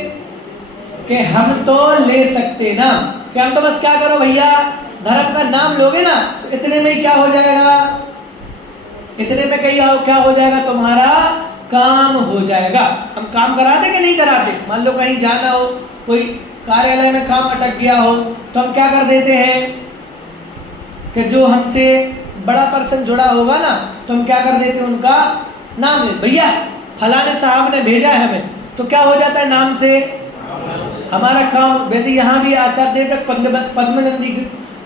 कि हम तो ले सकते ना, कि हम तो बस क्या करो भैया, धर्म का नाम लोगे ना, तो इतने में ही क्या हो जाएगा? इतने में क्या हो जाएगा? तुम्हारा काम हो जाएगा। हम काम कराते कि नहीं कराते? मान लो कहीं जाना हो, कोई कार्यालय में काम अटक गया हो, तो हम क्या कर देते हैं कि जो हमसे बड़ा पर्सन जुड़ा होगा ना, तो हम क्या कर देते हैं? उनका नाम ले, भैया फलाने साहब ने भेजा है हमें, तो क्या हो जाता है? नाम से हमारा काम। वैसे यहाँ भी आचार्य देव पद्मनंदी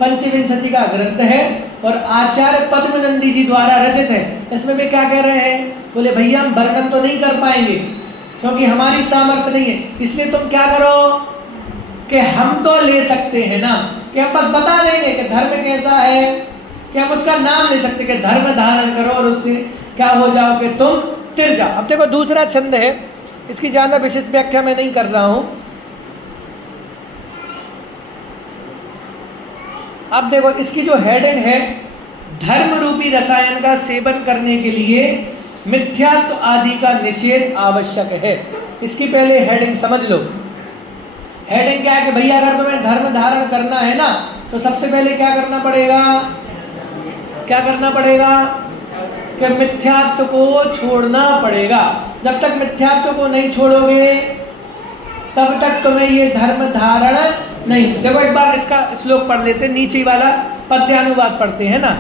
पंचविंशति का ग्रंथ है, और आचार्य पद्मनंदी जी द्वारा रचित है। इसमें वे क्या कह रहे हैं? बोले भैया हम वर्णन तो नहीं कर पाएंगे क्योंकि हमारी सामर्थ्य नहीं है, इसलिए तुम क्या करो कि हम तो ले सकते हैं ना, कि हम बस बता देंगे कि धर्म कैसा है, कि हम उसका नाम ले सकते, कि धर्म धारण करो और उससे क्या हो जाओ कि तुम तिर जाओ। अब देखो दूसरा छंद है, इसकी ज्यादा विशेष व्याख्या मैं नहीं कर रहा हूं। अब देखो इसकी जो हेडिंग है, धर्म रूपी रसायन का सेवन करने के लिए मिथ्यात्व आदि का निषेध आवश्यक है। इसकी पहले हेडिंग समझ लो। हेडिंग क्या है कि भैया अगर तुम्हें धर्म धारण करना है ना, तो सबसे पहले क्या करना पड़ेगा? क्या करना पड़ेगा? कि मिथ्यात्व को छोड़ना पड़ेगा। जब तक मिथ्यात्व को नहीं छोड़ोगे तब तक तुम्हें ये धर्म धारण नहीं। देखो एक बार इसका श्लोक पढ़ लेते, नीचे वाला पद्यानुवाद पढ़ते हैं ना।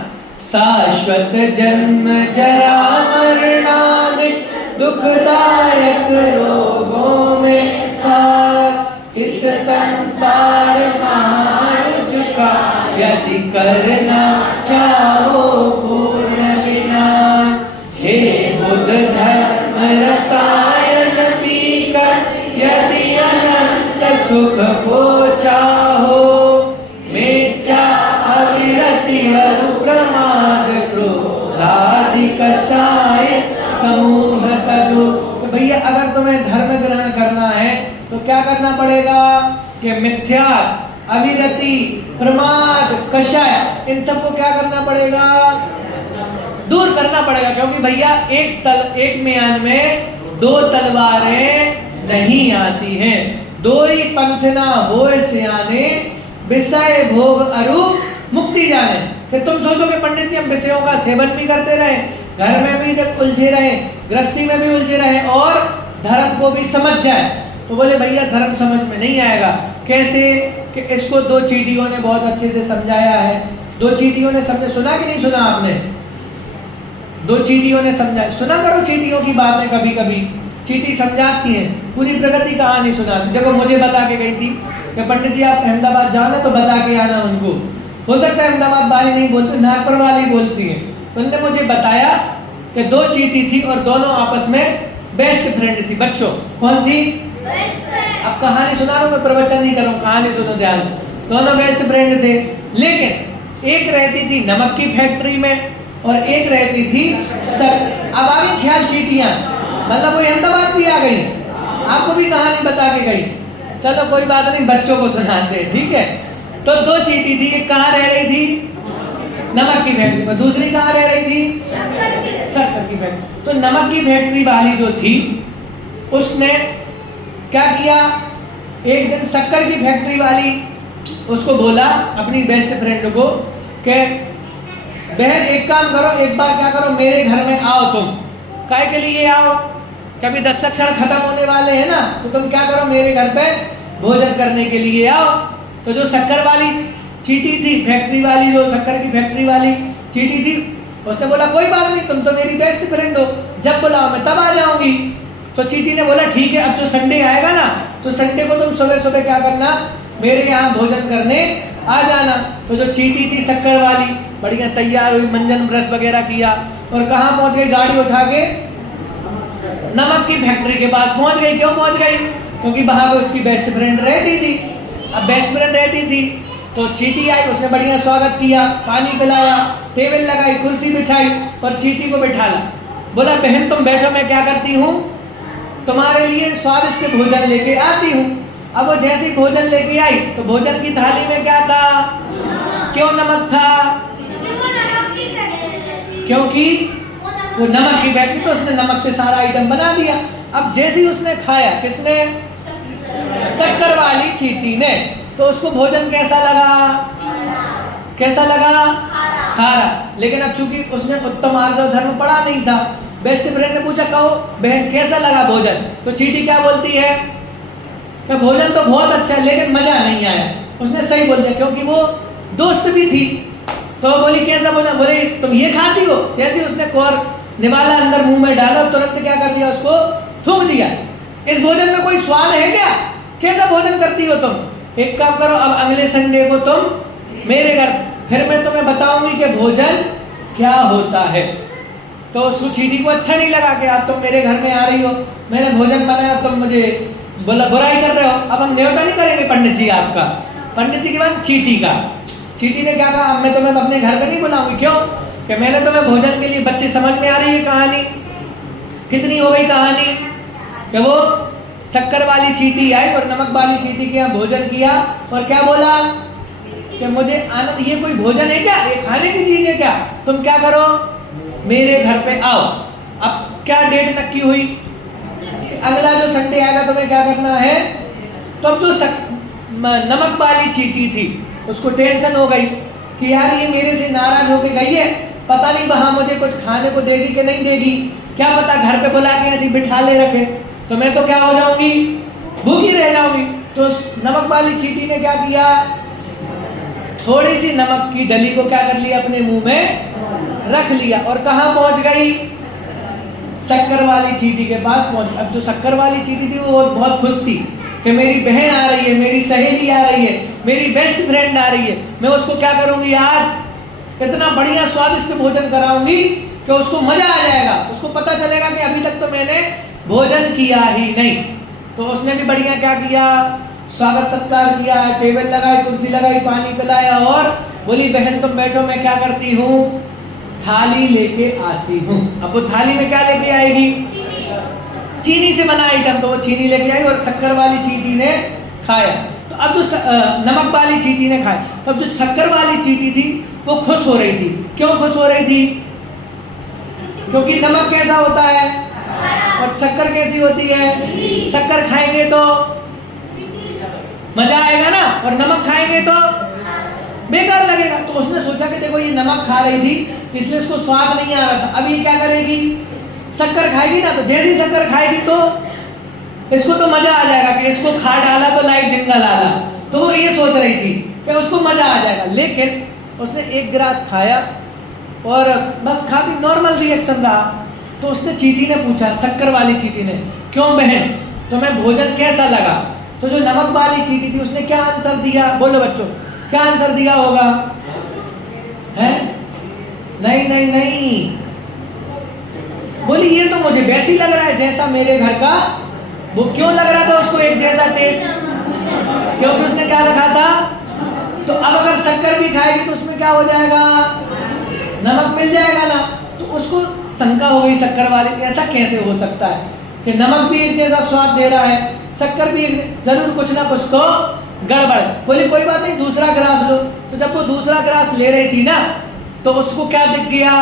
शाश्वत जन्म जरा मरणादि दुखदायक रोगों में सार, इस संसार महायुद्ध का यदि करना चाहो पूर्ण विनाश, हे बुद्ध धर्म रसायन पीकर यदि अनंत सुख को चाहो, मिथ्या अविरति हरु प्रमाद क्रोधादि कषाय समूह तजो। तो भैया अगर तुम्हें धर्म ग्रहण करना है तो क्या करना पड़ेगा कि मिथ्या अविरति प्रमाद कषाय इन सबको क्या करना पड़ेगा, दूर करना पड़ेगा। क्योंकि भैया एक म्यान में दो तलवारें नहीं आती हैं। दो ही पंथ ना होए सियाने, विषय भोग अरु मुक्ति जाने। कि तुम सोचोगे पंडित जी हम विषयों का सेवन भी करते रहे, घर में भी उलझे रहे, गृहस्थी में भी उलझे रहे और धर्म को भी समझ जाए, तो बोले भैया धर्म समझ में नहीं आएगा। कैसे कि इसको दो चींटियों ने बहुत अच्छे से समझाया है। दो चींटियों ने समझा, सुना कि नहीं सुना आपने? दो चींटियों ने समझा, सुना करो चींटियों की बातें। कभी कभी चींटी समझाती है, पूरी प्रगति कहानी सुनाती। देखो मुझे बता के गई थी कि पंडित जी आप अहमदाबाद जाओ ना तो बता के आना उनको। हो सकता है अहमदाबाद वाली नहीं बोलती, नागपुर वाली बोलती है। तो उन्होंने मुझे बताया कि दो चींटी थी और दोनों आपस में बेस्ट फ्रेंड थी। बच्चों कौन थी? अब कहानी सुना रहा हूं मैं, प्रवचन नहीं कर रहा हूं, कहानी सुनो ध्यान। दोनों बेस्ट फ्रेंड थे, लेकिन एक रहती थी नमक की फैक्ट्री में और एक रहती थी अब आ गई ख्याल चींटियां, मतलब वो अहमदाबाद भी आ गई, आपको भी कहानी बता के गई। चलो कोई बात नहीं, बच्चों को सुनाते हैं, ठीक है। तो दो चींटी थी, एक कहाँ रह रही थी? नमक की फैक्ट्री में। दूसरी कहाँ रह रही थी? शक्कर की फैक्ट्री। तो नमक की फैक्ट्री वाली जो थी उसने क्या किया, एक दिन शक्कर की फैक्ट्री वाली उसको बोला अपनी बेस्ट फ्रेंड को कि बहन एक काम करो, एक बार क्या करो मेरे घर में आओ तुम। काहे के लिए आओ? कभी 10 लक्षण खत्म होने वाले हैं ना, तो तुम क्या करो मेरे घर पे भोजन करने के लिए आओ। तो जो शक्कर वाली चींटी थी, फैक्ट्री वाली जो शक्कर की फैक्ट्री वाली चींटी थी, उसने बोला कोई बात नहीं, तुम तो मेरी बेस्ट फ्रेंड हो, जब बुलाओ मैं तब आ जाऊंगी। तो चींटी ने बोला ठीक है, अब जो संडे आएगा ना तो संडे को तुम सुबह सुबह क्या करना, मेरे यहाँ भोजन करने आ जाना। तो जो चींटी थी शक्कर वाली बढ़िया तैयार हुई, मंजन ब्रश वगैरह किया और कहाँ पहुंच गई, गाड़ी उठा के नमक की फैक्ट्री के पास पहुंच गई। क्यों पहुंच गई? क्योंकि वहां पे उसकी बेस्ट फ्रेंड रहती थी। अब बेस्ट फ्रेंड रहती थी तो चींटी आई, उसने बढ़िया स्वागत किया, पानी पिलाया, टेबल लगाई, कुर्सी बिछाई और चींटी को बिठाला। बोला बहन तुम बैठो, मैं क्या करती हूँ, तुम्हारे लिए स्वादिष्ट भोजन लेके आती हूँ। अब वो जैसे ही भोजन लेके आई तो भोजन की थाली में क्या था? क्यों नमक था? क्योंकि वो नमक की फैक्ट्री, तो उसने नमक से सारा आइटम बना दिया। अब जैसे ही उसने खाया, किसने? शक्कर वाली चींटी ने, तो उसको भोजन कैसा लगा? कैसा लगा? खारा। लेकिन अब चूंकि उसने उत्तम आर्य धर्म पढ़ा नहीं था, बेस्ट फ्रेंड ने पूछा कहो बहन कैसा लगा भोजन? तो चींटी क्या बोलती है कि भोजन तो बहुत अच्छा है लेकिन मजा नहीं आया। उसने सही बोल दिया क्योंकि वो दोस्त भी थी। तो बोली कैसा भोजन? बोले तुम ये खाती हो? जैसे उसने कोर निवाला अंदर मुंह में डाला, तुरंत क्या कर दिया, उसको थूक दिया। इस भोजन में कोई स्वाद है क्या? कैसा भोजन करती हो तुम? एक काम करो, अब अगले संडे को तुम मेरे घर, फिर मैं तुम्हें बताऊंगी कि भोजन क्या होता है। तो उस चींटी को अच्छा नहीं लगा कि आप तुम मेरे घर में आ रही हो, मैंने भोजन बनाया, तुम मुझे बोला बुराई कर रहे हो। अब हम न्योता नहीं करेंगे पंडित जी आपका, पंडित जी के बाद चींटी का। चींटी ने क्या कहा, अब मैं तुम्हें अपने घर पे नहीं बुलाऊंगी। क्यों? कि मैंने तुम्हें भोजन के लिए, बच्चे समझ में आ रही है कहानी? कितनी हो गई कहानी? कि वो शक्कर वाली चींटी आई और नमक वाली चींटी के यहाँ भोजन किया और क्या बोला कि मुझे आनंद, ये कोई भोजन है क्या, ये खाने की चीज है क्या, तुम क्या करो मेरे घर पे आओ। अब क्या डेट नक्की हुई? अगला जो संडे आएगा तुम्हें क्या करना है। तो अब जो नमक वाली चींटी थी उसको टेंशन हो गई कि यार ये मेरे से नाराज होके गई है, पता नहीं वहां मुझे कुछ खाने को देगी कि नहीं देगी, क्या पता घर पे बुला के ऐसी बिठा ले रखे तो मैं तो क्या हो जाऊंगी, भूखी रह जाओगी। तो उस नमक वाली चींटी ने क्या किया, थोड़ी सी नमक की डली को क्या कर लिया, अपने मुंह में रख लिया और कहां पहुंच गई, शक्कर वाली चींटी के पास पहुंच। अब जो शक्कर वाली चींटी थी वो बहुत खुश थी कि मेरी बहन आ रही है, मेरी सहेली आ रही है, मेरी बेस्ट फ्रेंड आ रही है, मैं उसको क्या करूंगी, आज इतना बढ़िया स्वादिष्ट भोजन कराऊंगी कि उसको मजा आ जाएगा, उसको पता चलेगा कि अभी तक तो मैंने भोजन किया ही नहीं। तो उसने भी बढ़िया क्या किया, स्वागत सत्कार किया, टेबल लगाई, कुर्सी लगाई, पानी पिलाया और बोली बहन तुम बैठो, मैं क्या करती हूँ, थाली लेके आती हूँ। अब वो थाली में क्या लेके आएगी, चीनी से बना आइटम, तो वो चीनी लेके आई और शक्कर वाली चींटी ने खाया। तो अब जो नमक वाली चींटी ने खाया, तो अब जो शक्कर वाली चींटी थी वो खुश हो रही थी। क्यों खुश हो रही थी, क्योंकि नमक कैसा होता है और शक्कर कैसी होती है, शक्कर खाएंगे तो मजा आएगा ना, और नमक खाएंगे तो बेकार लगेगा। तो उसने सोचा कि देखो ये नमक खा रही थी इसलिए इसको स्वाद नहीं आ रहा था, अब ये क्या करेगी, शक्कर खाएगी ना, तो जैसी शक्कर खाएगी तो इसको तो मजा आ जाएगा कि इसको खा डाला तो लाइट जिंगल आला। तो वो ये सोच रही थी कि उसको मजा आ जाएगा। लेकिन उसने एक गिलास खाया और बस खाती, नॉर्मल रिएक्शन रहा। तो उसने चींटी ने पूछा, शक्कर वाली चींटी ने, क्यों बहन तुम्हें भोजन कैसा लगा। तो जो नमक वाली चींटी थी उसने क्या आंसर दिया, बोलो बच्चों क्या आंसर दिया होगा, है नहीं नहीं नहीं, बोली ये तो मुझे वैसी लग रहा है जैसा मेरे घर का। वो क्यों लग रहा था उसको एक जैसा टेस्ट, क्योंकि उसने क्या रखा था। तो अब अगर शक्कर भी खाएगी तो उसमें क्या हो जाएगा, नमक मिल जाएगा ना। तो उसको शंका हो गई शक्कर वाले, ऐसा कैसे हो सकता है कि नमक भी एक जैसा स्वाद दे रहा है, शक्कर भी जरूर कुछ ना कुछ तो गड़बड़। बोली कोई बात नहीं, दूसरा गिलास लो। तो जब वो दूसरा गिलास ले रही थी ना, तो उसको क्या दिख गया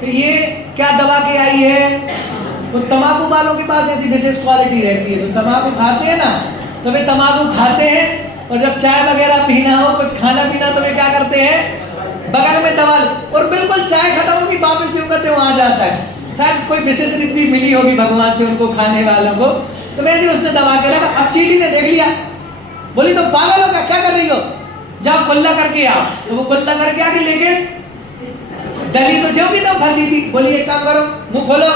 कि ये क्या दबा के आई है। तो तंबाकू वालों के पास ऐसी विशेष क्वालिटी रहती है, जो तंबाकू खाते हैं ना, तो वे तंबाकू खाते हैं और जब चाय वगैरह पीना हो, कुछ खाना पीना, तो वे क्या करते हैं, बगल में दबा, और बिल्कुल चाय खत्म होगी वापस जो करते वहां जाता है। शायद कोई विशेष रीति मिली होगी भगवान से उनको खाने वालों को, तो वैसे उसने दबा के रखा। अब चींटी ने देख लिया, बोली तो पागल हो क्या कर रही हो, जाओ कुल्ला करके आओ। तो वो कुल्ला करके आ गई, लेकिन डली तो जो भी तो फंसी थी। बोली एक काम करो, मुंह खोलो,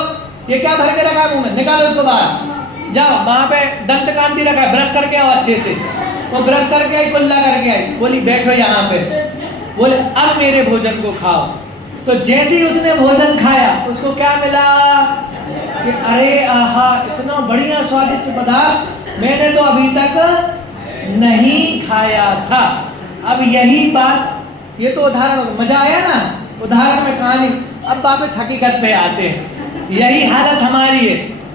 ये क्या भर के रखा है मुंह में, निकालो उसको बाहर, जाओ वहां पे दंत कांति रखा है, ब्रश करके आओ अच्छे से। वो ब्रश करके आई, कुल्ला करके आई, बोली बैठो यहाँ पे, बोले अब मेरे भोजन को खाओ। तो जैसे ही उसने भोजन खाया उसको क्या मिला कि अरे आहा, इतना बढ़िया स्वादिष्ट पदार्थ मैंने तो अभी तक नहीं खाया था। अब यही बात, ये तो उदाहरण, मजा आया ना उदाहरण में कहानी। अब वापस हकीकत पे आते हैं। यही हालत हमारी है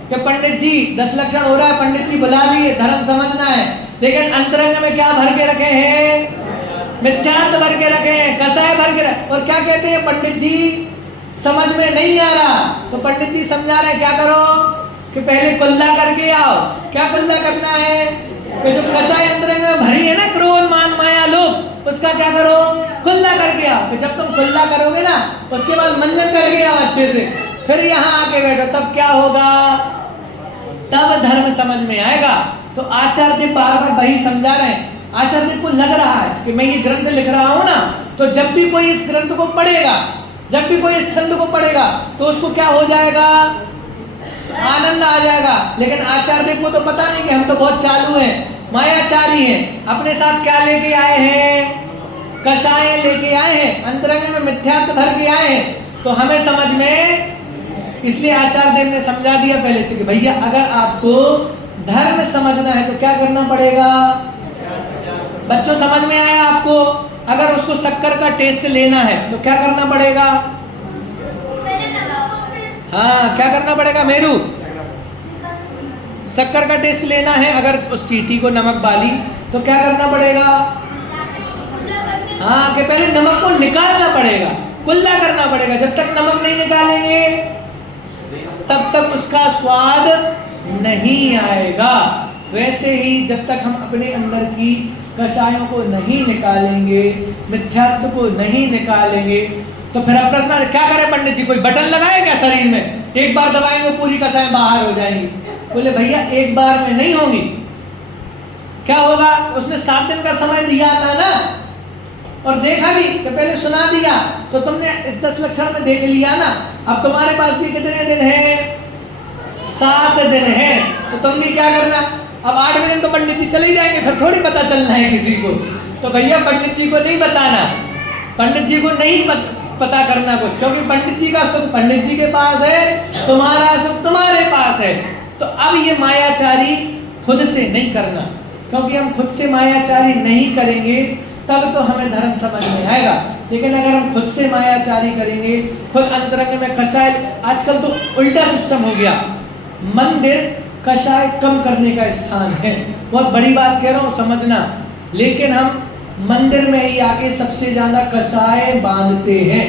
कि पंडित जी 10 लक्षण हो रहा है, पंडित जी बुला लिए, धर्म समझना है, लेकिन अंतरंग में क्या भर के रखे हैं, मिथ्यात्व भर के रखे हैं, कसाय भर के रखे। और क्या कहते हैं पंडित जी, समझ में नहीं आ रहा तो पंडित जी समझा रहे हैं क्या करो कि पहले कुल्ला करके आओ। क्या कुल्ला करना है कि जो कसाय अंतरंग में भरी है ना, क्रोध मान माया लोभ, उसका क्या करो, कुल्ला करके आओ। तो जब तुम कुल्ला करोगे ना, उसके बाद मंजन करके आओ अच्छे से, फिर यहाँ आके बैठो, तब क्या होगा, तब धर्म समझ में आएगा। तो आचार्य बार बार वही समझा रहे हैं। आचार्य को लग रहा है कि मैं ये ग्रंथ लिख रहा हूं ना, तो जब भी कोई इस ग्रंथ को पढ़ेगा, जब भी कोई इस छंद को पढ़ेगा, तो उसको क्या हो जाएगा, आनंद आ जाएगा। लेकिन आचार्य को तो पता नहीं कि हम तो बहुत चालू हैं, मायाचारी हैं, अपने साथ क्या लेके आए हैं, कषाय लेके आए हैं, अंतरंग में मिथ्यात्व भर के आए हैं। तो हमें समझ में, इसलिए आचार्य देव ने समझा दिया पहले से कि भैया अगर आपको धर्म समझना है तो क्या करना पड़ेगा। बच्चों समझ में आया आपको, अगर उसको शक्कर का टेस्ट लेना है तो क्या करना पड़ेगा, हाँ क्या करना पड़ेगा मेरू, शक्कर का टेस्ट लेना है अगर उस चींटी को नमक वाली, तो क्या करना पड़ेगा, हाँ कि पहले नमक को निकालना पड़ेगा, कुल्ला करना पड़ेगा। जब तक नमक नहीं निकालेंगे तब तक उसका स्वाद नहीं आएगा। वैसे ही जब तक हम अपने अंदर की कषायों को नहीं निकालेंगे, मिथ्यात्व को नहीं निकालेंगे, तो फिर अब प्रश्न क्या करें पंडित जी, कोई बटन लगाए क्या शरीर में, एक बार दबाएंगे पूरी कषाय बाहर हो जाएंगी। बोले भैया एक बार में नहीं होंगी। क्या होगा? उसने 7 दिन का समय दिया था ना, और देखा भी कि पहले सुना दिया तो तुमने इस 10 लक्षण में देख लिया ना। अब तुम्हारे पास भी कितने दिन है? 7 दिन है। तो तुम भी क्या करना, अब 8वें दिन तो पंडित जी चले जाएंगे, फिर थोड़ी पता चलना है किसी को। तो भैया पंडित जी को नहीं बताना, पंडित जी को नहीं पता करना कुछ, क्योंकि पंडित जी का सुख पंडित जी के पास है, तुम्हारा सुख तुम्हारे पास है। तो अब ये मायाचारी खुद से नहीं करना, क्योंकि हम खुद से मायाचारी नहीं करेंगे तब तो हमें धर्म समझ में आएगा। लेकिन अगर हम खुद से मायाचारी करेंगे, खुद अंतरंग में कषाय, आजकल तो उल्टा सिस्टम हो गया, मंदिर कषाय कम करने का स्थान है। बहुत बड़ी बात कह रहा हूँ, समझना। लेकिन हम मंदिर में ही आके सबसे ज्यादा कषाय बांधते हैं।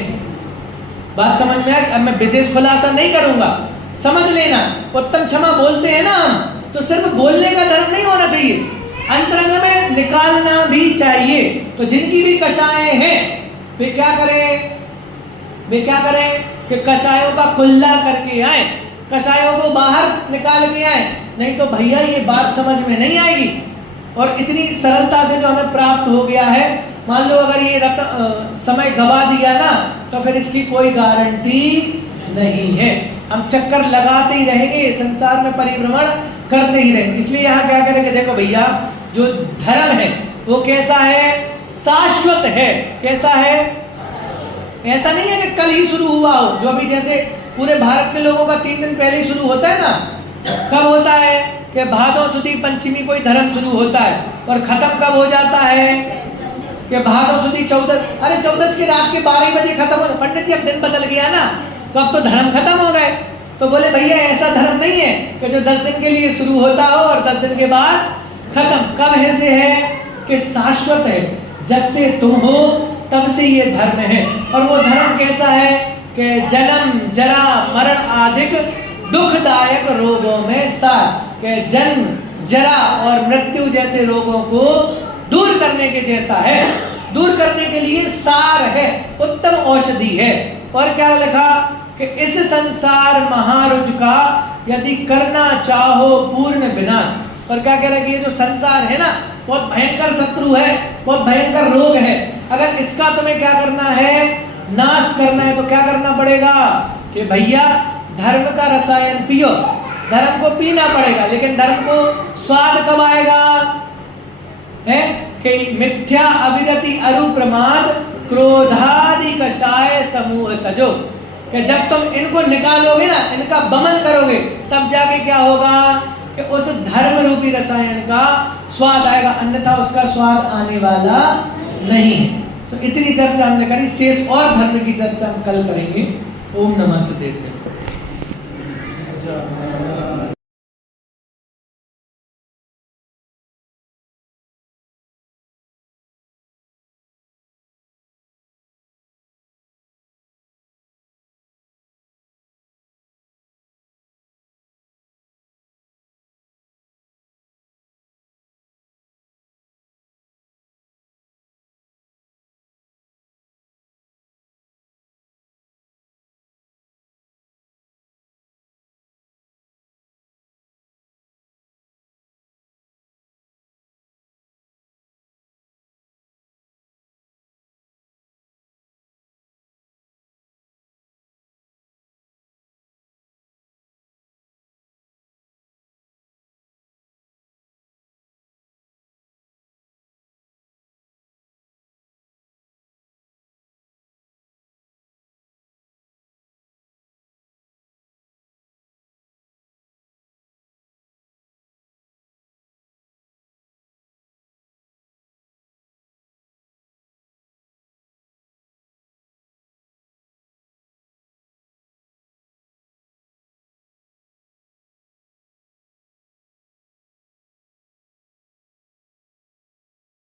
बात समझ में आए? अब मैं विशेष खुलासा नहीं करूंगा, समझ लेना। उत्तम क्षमा बोलते हैं ना हम, तो सिर्फ बोलने का धर्म नहीं होना चाहिए, अंतरंग में निकालना भी चाहिए। तो जिनकी भी कषाय हैं वे क्या करें? वे क्या करें कि कषायों का कुल्ला करके आए, कषायों को बाहर निकाल के आए। नहीं तो भैया ये बात समझ में नहीं आएगी। और इतनी सरलता से जो हमें प्राप्त हो गया है, मान लो अगर ये समय गवा दिया ना, तो फिर इसकी कोई गारंटी नहीं है। हम चक्कर लगाते ही रहेंगे, संसार में परिभ्रमण करते ही रहेंगे। इसलिए यहाँ क्या करेंगे, देखो भैया जो धर्म है वो कैसा है? शाश्वत है। कैसा है? ऐसा नहीं है कि कल ही शुरू हुआ हो, जो अभी जैसे पूरे भारत के लोगों का 3 दिन पहले ही शुरू होता है ना। कब होता है कि भादो सुदी पंचमी को ही धर्म शुरू होता है, और खत्म कब हो जाता है कि भादो सुदी 14। अरे 14 की रात के 12 बजे खत्म हो। पंडित जी अब दिन बदल गया ना, तो अब तो धर्म खत्म हो गए। तो बोले भैया ऐसा धर्म नहीं है कि जो 10 दिन के लिए शुरू होता हो और 10 दिन के बाद खत्म। कब ऐसे है कि शाश्वत है, जब से तुम हो तब से ये धर्म है। और वो धर्म कैसा है कि जन्म जरा मरण आदि दुखदायक रोगों में सार, के जन्म जरा और मृत्यु जैसे रोगों को दूर करने के जैसा है, दूर करने के लिए सार है, उत्तम औषधि है। और क्या लिखा कि इस संसार महारुज का यदि करना चाहो पूर्ण विनाश। और क्या कह रहा है कि ये जो संसार है ना, बहुत भयंकर शत्रु है, बहुत भयंकर रोग है। अगर इसका तुम्हें क्या करना है? नाश करना है। तो क्या करना पड़ेगा कि भैया धर्म का रसायन पियो, धर्म को पीना पड़ेगा। लेकिन धर्म को स्वाद कब आएगा? है कि मिथ्या अविरति अरु प्रमाद क्रोधादि कषाय समूह तजो, कि जब तुम इनको निकालोगे ना, इनका बमन करोगे, तब जाके क्या होगा कि उस धर्म रूपी रसायन का स्वाद आएगा, अन्यथा उसका स्वाद आने वाला नहीं। तो इतनी चर्चा हमने करी, शेष और धर्म की चर्चा हम कल करेंगे। ओम नमः सदेव।